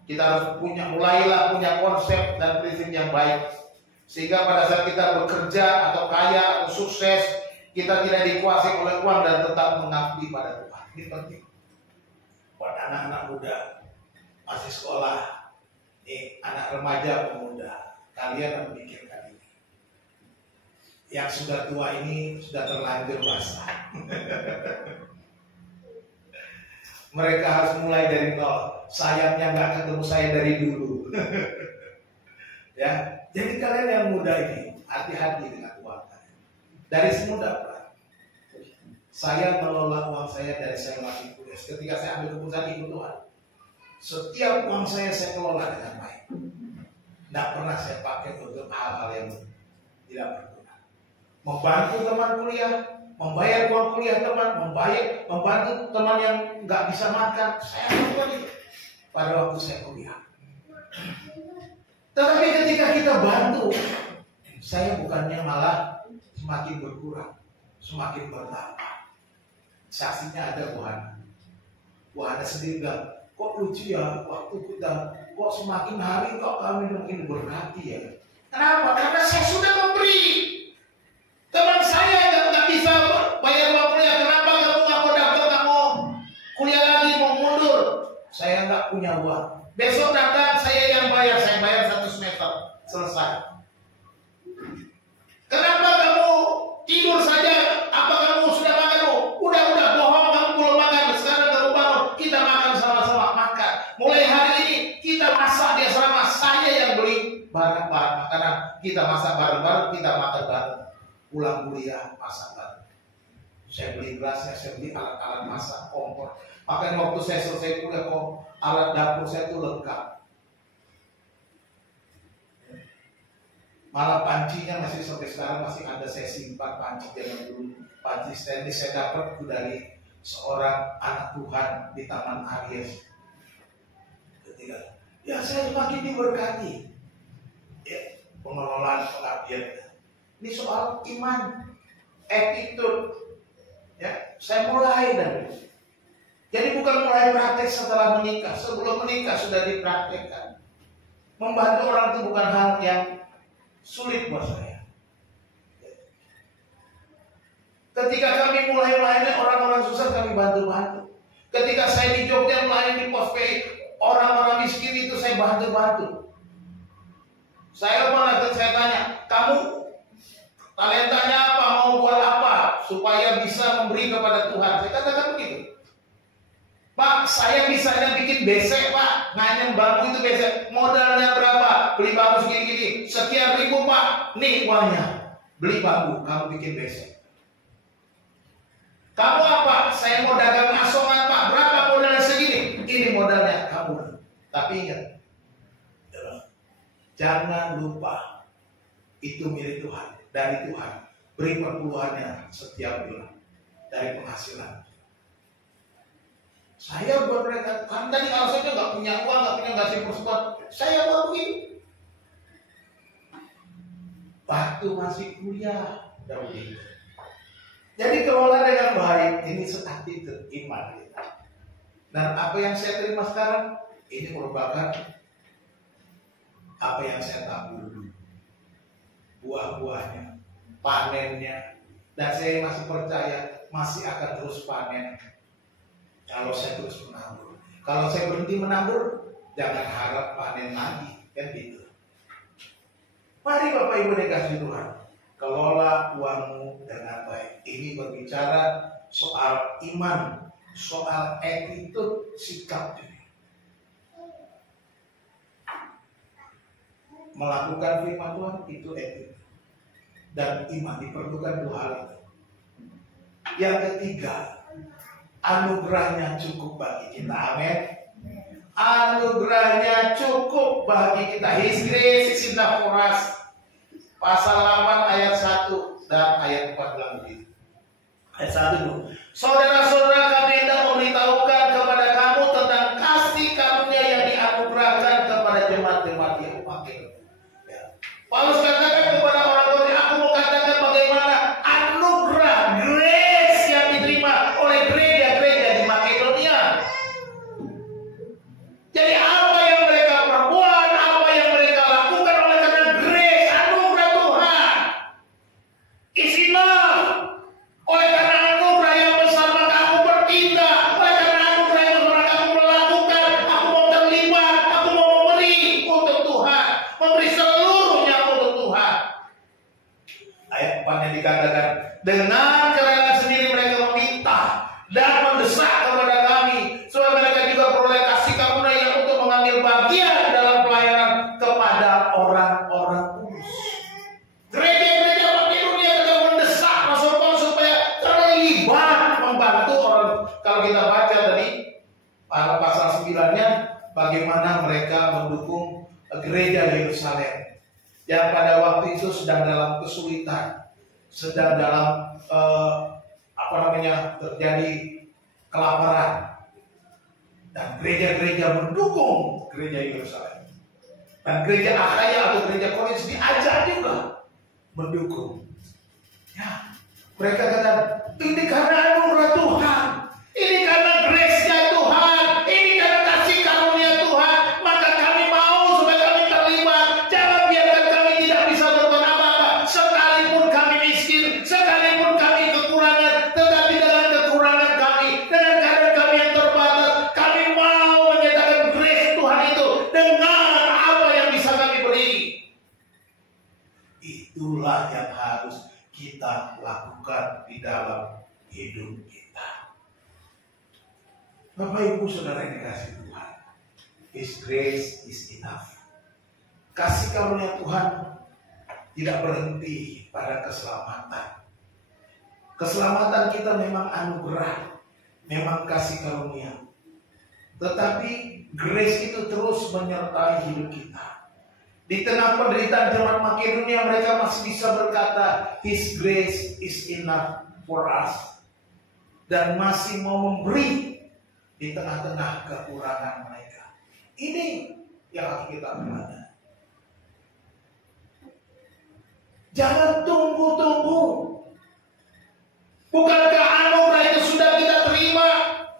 kita harus mulailah punya konsep dan prinsip yang baik. Sehingga pada saat kita bekerja atau kaya atau sukses, kita tidak dikuasai oleh uang dan tetap mengabdi pada Tuhan. Ini penting. Buat anak-anak muda masih sekolah, nih anak remaja pemuda, kalian harus pikirkan ini. Yang sudah tua ini sudah terlanjur basah. Mereka harus mulai dari nol. Sayangnya nggak ketemu saya dari dulu. Ya, jadi kalian yang muda ini hati-hati dengan uang kalian. Dari semudah. Saya mengelola uang saya dari saya masih kuliah. Ketika saya ambil keputusan ikut Tuhan, setiap uang saya kelola dengan baik. Tidak pernah saya pakai untuk hal-hal yang tidak berguna. Membantu teman kuliah, membayar uang kuliah teman, membantu teman yang nggak bisa makan, saya lakukan itu pada waktu saya kuliah. Tetapi ketika kita bantu, saya bukannya malah semakin berkurang, semakin bertambah. Saksinya ada Wahana sendiri bilang, kok lucu ya waktu kita, kok semakin hari kok kami mungkin berhati ya. Kenapa? Karena saya sudah memberi. Teman saya nggak bisa bayar uang kuliah, kenapa kamu nggak mau daftar, nggak mau kuliah lagi, mau mundur? Saya nggak punya uang. Besok datang saya yang bayar, saya bayar 1 semester selesai. Kenapa kamu tidur saja? Apa kamu sudah makan? Udah bohong, kamu belum makan. Sekarang kamu bangun, kita makan sama-sama. Makan. Mulai hari ini kita masak di asrama. Saya yang beli barang-barang makanan. Kita masak bareng-bareng, kita makan bareng. Pulang kuliah masak bareng. Saya beli gelasnya, saya beli alat-alat masak, kompor. Makanya waktu saya selesai kuliah kok alat dapur saya itu lengkap. Malah pancinya masih sampai sekarang masih ada, saya simpan panci zaman dulu. Panci stainless saya dapat itu dari seorang anak Tuhan di Taman Aries. Ketika ya saya semakin diberkati. Ya, pengelolaan pengabdian. Ini soal iman, attitude. Ya, saya mulai dari. Jadi bukan mulai praktek setelah menikah, sebelum menikah sudah dipraktekkan. Membantu orang itu bukan hal yang sulit buat saya. Ketika kami mulai melayani orang-orang susah, kami bantu-bantu. Ketika saya di Jogja melayani di Pospay, orang-orang miskin itu saya bantu-bantu. Saya tanya, kamu talentanya apa, mau buat apa, supaya bisa memberi kepada Tuhan. Saya katakan begitu. Pak, saya misalnya bikin besek, Pak, nganyam bambu itu besek, modalnya berapa? Beli bambu segini-gini, sekian ribu, Pak. Nih uangnya, beli bambu, kamu bikin besek. Kamu apa? Saya mau dagang asongan, Pak. Berapa modalnya segini? Ini modalnya kamu. Tapi ingat, jangan lupa itu milik Tuhan, dari Tuhan. Beri perpuluhannya setiap bulan dari penghasilan. Saya buat mereka, kan tadi kalau saya nggak punya uang, nggak punya ngasih persekutuan, saya buat begini. Waktu masih kuliah, udah begitu. Jadi kelola dengan baik, ini attitude iman kita. Dan apa yang saya terima sekarang, ini merupakan apa yang saya tabur dulu. Buah-buahnya, panennya. Dan saya masih percaya, masih akan terus panen. Kalau saya terus menabur. Kalau saya berhenti menabur, jangan harap panen lagi. Kan gitu. Mari Bapak Ibu dikasih Tuhan, kelola uangmu dengan baik. Ini berbicara soal iman, soal attitude, sikap juga. Melakukan firman Tuhan itu attitude. Dan iman diperlukan dua hal itu. Yang ketiga, anugerahnya cukup bagi kita. Amin. Anugerahnya cukup bagi kita. His grace is enough for us. Pasal 8 ayat 1 dan ayat 4 bilang begitu. Ayat 1 dulu. Saudara-saudara, kami hendak memberitahukan kepada kamu tentang kasih karunia yang dianugerahkan kepada jemaat-jemaat yang makin. Ya. Paulus katakan kepada orang tua, aku mau katakan bagaimana anugerah grace yang diterima oleh gereja-gereja di Makedonia. Jadi apa yang mereka perbuat, apa yang mereka lakukan oleh karena grace, anugerah Tuhan is enough. Oleh karena anugerah yang besar maka aku bertindak. Oleh karena anugerah yang besar aku melakukan. Aku mau terlibat, aku mau memberi untuk Tuhan, memberi seluruhnya untuk Tuhan. Ayat 4 yang dikatakan, dengan kerelaan sendiri mereka meminta dan mendesak kepada kami supaya mereka juga peroleh kasih karunia yang untuk mengambil bagian dalam pelayanan kepada orang-orang kudus. Gereja-gereja Makedonia juga mendesak Rasul Paulus supaya terlibat membantu orang. Kalau kita baca tadi pada pasal 9-nya, bagaimana mereka mendukung gereja Yerusalem yang pada waktu itu sedang dalam kesulitan, sedang dalam terjadi kelaparan, dan gereja-gereja mendukung gereja Yerusalem, dan gereja Akhaya atau gereja Korintus diajak juga mendukung. Ya, mereka kata ini karena anugerah Tuhan, ini karena grace-nya Tuhan, ini karena kasih karunia Tuhan, maka kami mau supaya kami terlibat. Jangan biarkan kami tidak bisa berbuat apa-apa, sekalipun kami miskin, sekalipun kami kekurangan, tetapi dengan kekurangan kami, dengan keadaan kami yang terbatas, kami mau menyatakan grace Tuhan itu dengan apa yang bisa kami beri. Itulah yang harus kita lakukan di dalam hidup kita. Bapak Ibu Saudara yang dikasihi Tuhan, His grace is enough. Kasih karunia Tuhan tidak berhenti pada keselamatan. Keselamatan kita memang anugerah, memang kasih karunia. Tetapi grace itu terus menyertai hidup kita. Di tengah penderitaan jemaat Makedonia, mereka masih bisa berkata, His grace is enough for us. Dan masih mau memberi di tengah-tengah kekurangan mereka. Ini yang harus kita pelajari. Jangan tunggu-tunggu. Bukankah anugerah itu sudah kita terima?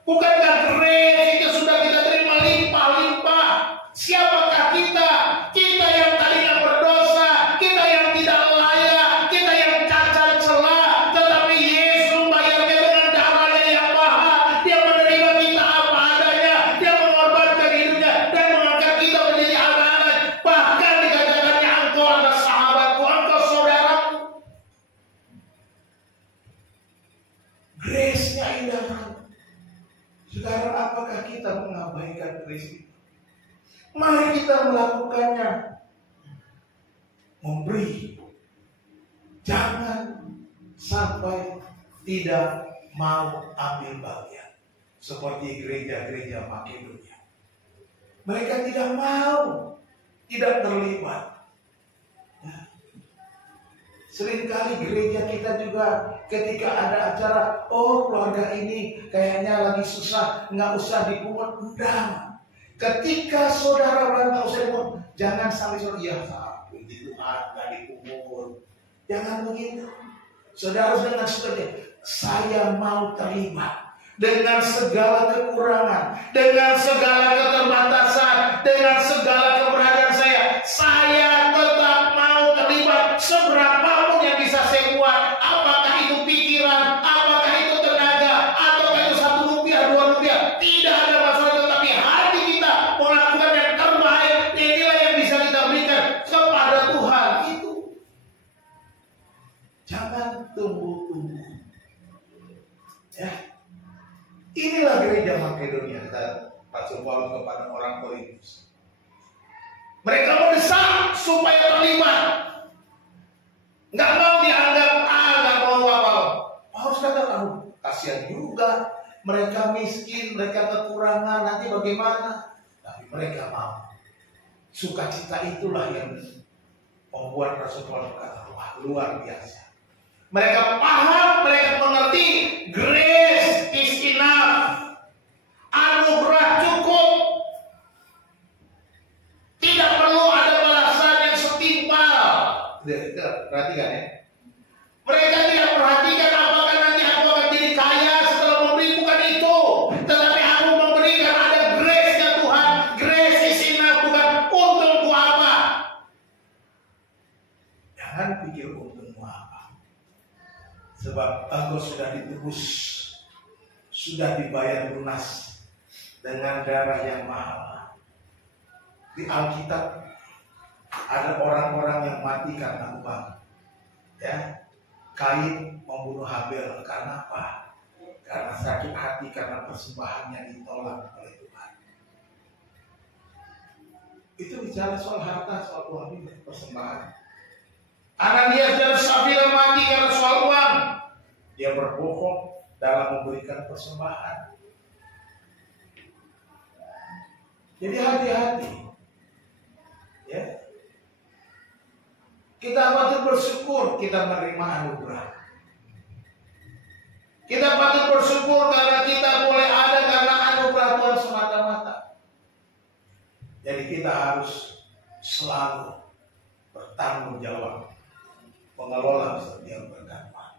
Bukankah grace itu sudah kita terima limpah-limpah? Siapakah kita? Kita yang tadinya berdosa, kita yang tidak layak, kita yang cacat celah, tetapi Yesus membayarnya dengan darahnya yang mahal. Dia menerima kita apa adanya, dia mengorbankan hidupnya dan mengangkat kita menjadi anak-anak. Bahkan dikatakannya, engkau adalah sahabatku, engkau saudaraku. Grace-nya indah. Sekarang apakah kita mengabaikan grace itu? Mari kita melakukannya. Memberi. Jangan sampai tidak mau ambil bagian. Seperti gereja-gereja Makedonia. Mereka tidak mau. Tidak terlibat. Seringkali gereja kita juga ketika ada acara, oh keluarga ini kayaknya lagi susah, nggak usah dipungut. Undang. Ketika saudara orang nggak usah dipungut, jangan sampai saudara, ya begitu nggak dipungut. Jangan begitu. Saudara harus dengan seperti saya mau terlibat dengan segala kekurangan, dengan segala keterbatasan, dengan segala keberadaan saya tetap mau terlibat seberapapun yang bisa saya buat. Apakah itu pikiran, apakah itu tenaga, ataukah itu $1, $2, tidak ada masalah. Tetapi hati kita melakukan yang terbaik, inilah yang bisa kita berikan kepada Tuhan. Itu jangan tunggu-tunggu. Ya, inilah gereja Makedonia, kata Rasul Paulus kepada orang Korintus. Mereka mendesak supaya terlibat. Nggak mau dianggap, nggak mau apa-apa. Paulus kata, kasihan juga. Mereka miskin, mereka kekurangan, nanti bagaimana? Tapi mereka mau. Sukacita itulah yang membuat Rasul Paulus berkata, wah luar biasa. Mereka paham, mereka mengerti, grace is enough. Anugerah cukup. Tidak perlu ada balasan yang setimpal. Perhatikan ya. Mereka tidak perhatikan apakah nanti aku akan jadi kaya setelah memberi, bukan itu. Tetapi aku memberikan ada grace-nya Tuhan. Grace is enough, bukan untungku apa. Jangan pikir untungmu apa. Sebab engkau sudah ditebus, sudah dibayar lunas dengan darah yang mahal. Di Alkitab ada orang-orang yang mati karena uang. Ya, Kain membunuh Habel karena apa? Karena sakit hati, karena persembahannya ditolak oleh Tuhan. Itu bicara soal harta, soal uang ini, persembahan. Ananias dan Safira mati karena soal uang. Dia berbohong dalam memberikan persembahan. Jadi hati-hati. Ya. Kita patut bersyukur kita menerima anugerah. Kita patut bersyukur karena kita boleh ada karena anugerah Tuhan semata-mata. Jadi kita harus selalu bertanggung jawab mengelola setiap berkat Tuhan.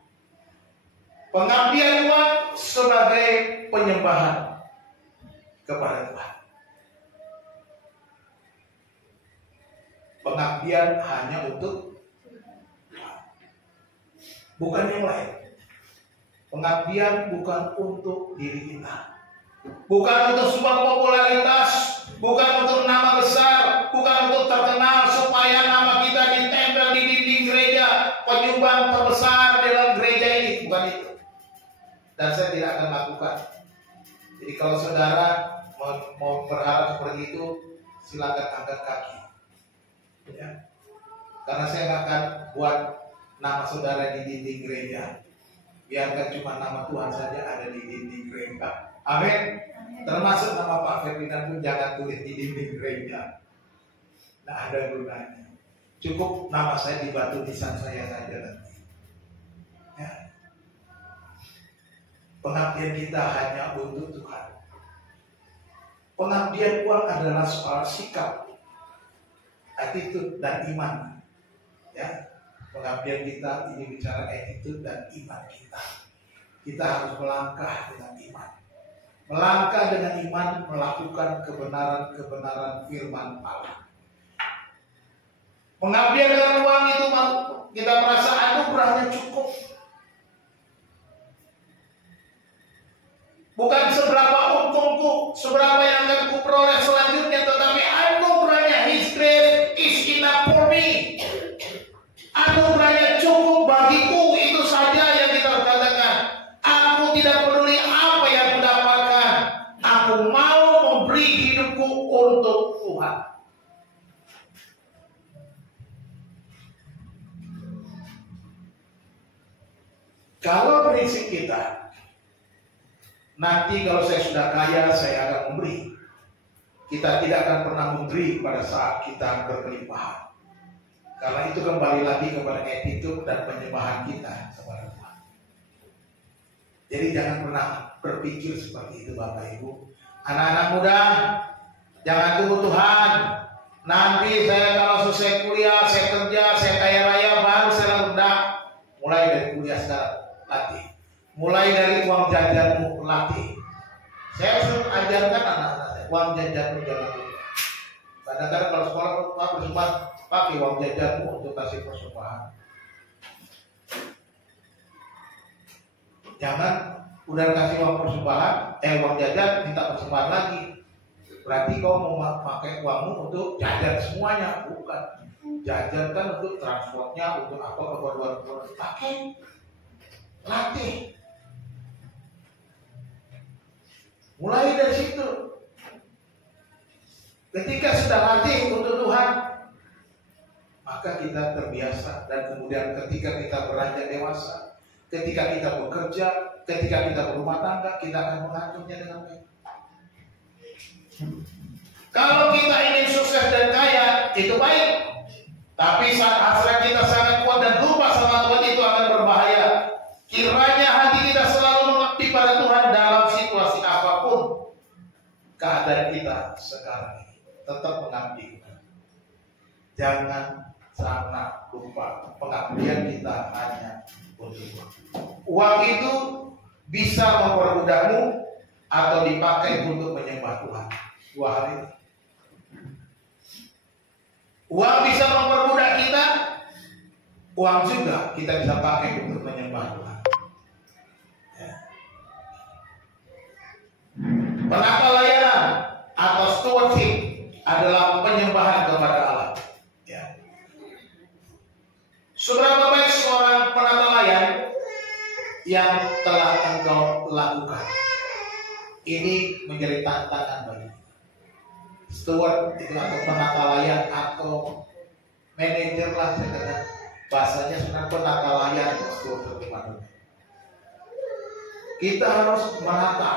Pengabdian uang sebagai penyembahan kepada Tuhan. Pengabdian hanya untuk bukan yang lain. Pengabdian bukan untuk diri kita. Bukan untuk sebuah popularitas, bukan untuk nama besar, bukan untuk terkenal supaya nama kita ditempel di dinding gereja, penyumbang terbesar dalam gereja ini, bukan itu. Dan saya tidak akan lakukan. Jadi kalau saudara mau berharap seperti itu, silakan angkat kaki. Ya. Karena saya nggak akan buat nama saudara di dinding gereja. Biarkan cuma nama Tuhan saja ada di dinding gereja. Amin. Termasuk nama Pak Ferdinand pun jangan tulis di dinding gereja. Nggak ada gunanya. Cukup nama saya di batu nisan saya saja nanti. Ya. Pengabdian kita hanya untuk Tuhan. Pengabdian uang adalah soal sikap attitude dan iman. Ya, pengabdian kita ini bicara attitude dan iman kita. Kita harus melangkah dengan iman. Melangkah dengan iman, melakukan kebenaran-kebenaran firman Allah. Pengabdian dengan uang itu kita merasa anugerahnya cukup. Bukan seberapa untungku, seberapa yang akan kuperoleh selanjutnya, tetapi anugerahnya, His grace is enough for me. Anugerahnya cukup bagiku, itu saja yang kita katakan. Aku tidak peduli apa yang kudapatkan, aku mau memberi hidupku untuk Tuhan. Kalau prinsip kita, nanti kalau saya sudah kaya, saya akan memberi. Kita tidak akan pernah memberi pada saat kita berkelimpahan. Karena itu kembali lagi kepada attitude dan penyembahan kita kepada Tuhan. Jadi jangan pernah berpikir seperti itu Bapak Ibu. Anak-anak muda, jangan tunggu Tuhan. Nanti saya kalau selesai kuliah, saya kerja, saya kaya raya, baru saya rendah. Mulai dari kuliah sekarang, latih. Mulai dari uang jajanmu, latih. Saya sering ajarkan anak-anak saya, uang jajanmu jangan lupa. Kadang-kadang kalau sekolah Pak bersumpah, pakai uang jajanmu untuk kasih persembahan. Jangan udah kasih uang persembahan, uang jajan minta persembahan lagi. Berarti kau mau pakai uangmu untuk jajan semuanya, bukan. Jajan kan untuk transportnya, untuk apa keperluan pakai, latih. Mulai dari situ. Ketika sudah latih untuk Tuhan, maka kita terbiasa, dan kemudian ketika kita beranjak dewasa, ketika kita bekerja, ketika kita berumah tangga, kita akan mengaturnya dengan baik. Kalau kita ingin sukses dan kaya, itu baik. Tapi saat hasrat kita sangat kuat dan lupa sama Tuhan, itu akan berbahaya. Kiranya hati kita selalu mengabdi pada Tuhan dalam situasi apapun. Keadaan kita sekarang ini tetap mengabdi. Jangan sampai lupa pengabdian kita hanya untuk Tuhan. Uang itu bisa mempermudahmu atau dipakai untuk menyembah Tuhan. Dua hal ini. Uang bisa mempermudah kita, uang juga kita bisa pakai untuk menyembah Tuhan. Ya. Penata layanan atau stewardship adalah penyembahan kepada Allah. Ya. Seberapa baik seorang penata layan yang telah engkau lakukan? Ini menjadi tantangan bagi kita. Steward itu atau penata layan atau manajer lah, saya kata bahasanya sebenarnya penata layan atau steward bagaimana. Kita harus menata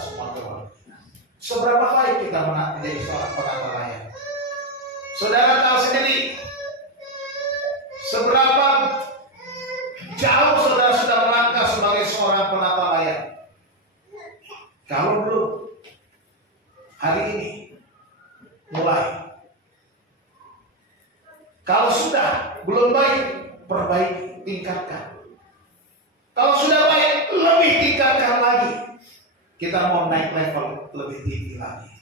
semua keuangan kita. Seberapa baik kita menjadi seorang penata layan? Saudara tahu sendiri seberapa jauh saudara sudah melangkah sebagai seorang penata layan. Kalau belum, hari ini mulai. Kalau sudah belum baik, perbaiki, tingkatkan. Kalau sudah baik, lebih tingkatkan lagi. Kita mau naik level lebih tinggi lagi.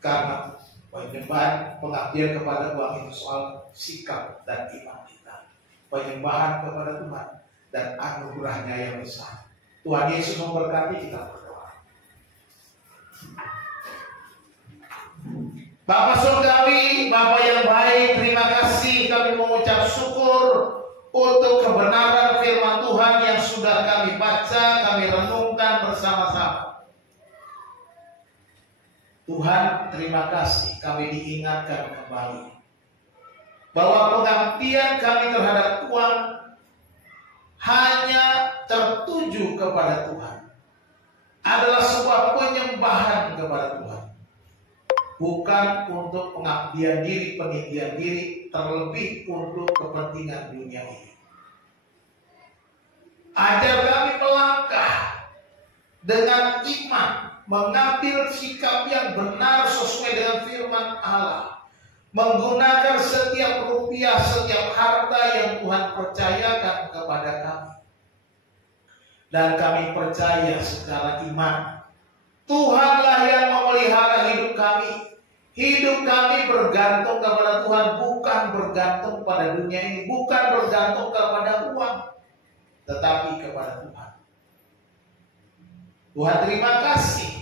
Karena penyembahan, pengabdian kepada Tuhan itu soal sikap dan iman kita. Penyembahan kepada Tuhan dan anugerahnya yang besar. Tuhan Yesus memberkati kita. Bapak Surgawi, Bapak yang baik, terima kasih kami mengucap syukur untuk kebenaran firman Tuhan yang sudah kami baca, kami renungkan bersama-sama. Tuhan, terima kasih kami diingatkan kembali bahwa pengabdian kami terhadap Tuhan hanya tertuju kepada Tuhan, adalah sebuah penyembahan kepada Tuhan. Bukan untuk pengabdian diri, peninggian diri, terlebih untuk kepentingan dunia ini. Ajar kami melangkah dengan iman, mengambil sikap yang benar sesuai dengan firman Allah. menggunakan setiap rupiah, setiap harta yang Tuhan percayakan kepada kami. Dan kami percaya secara iman, Tuhanlah yang memelihara hidup kami. Hidup kami bergantung kepada Tuhan, bukan bergantung pada dunia ini, bukan bergantung kepada uang, tetapi kepada Tuhan. Tuhan, terima kasih.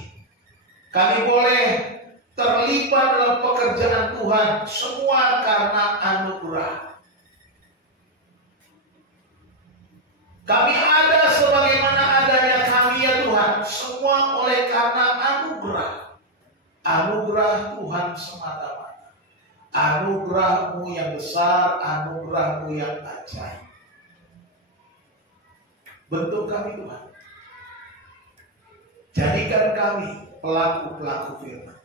Kami boleh terlibat dalam pekerjaan Tuhan, semua karena anugerah. Kami ada sebagaimana adanya kami ya Tuhan, semua oleh karena anugerah. Anugerah Tuhan semata-mata. Anugerah-Mu yang besar, anugerah-Mu yang ajaib. Bentuk kami Tuhan. Jadikan kami pelaku-pelaku firman.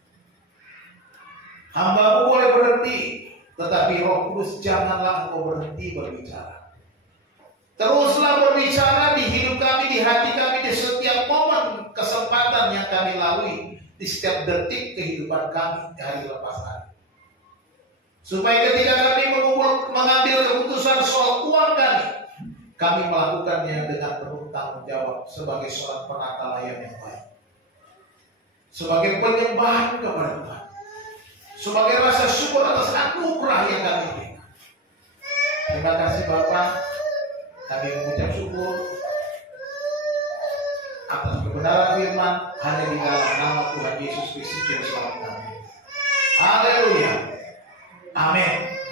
Hamba-Mu boleh berhenti, tetapi Roh Kudus janganlah Engkau berhenti berbicara. Teruslah berbicara di hidup kami, di hati kami, di setiap momen kesempatan yang kami lalui, di setiap detik kehidupan kami hari lepas hari. Supaya ketika kami mengambil keputusan soal uang kami melakukannya dengan penuh tanggung jawab sebagai seorang penata layan yang baik. Sebagai penyembahan kepada Tuhan. Sebagai rasa syukur atas anugerah yang kami berikan. Terima kasih Bapak. Kami mengucap syukur atas kebenaran firman hanya di dalam nama Tuhan Yesus Kristus Juru Selamat kami. Haleluya. Amin.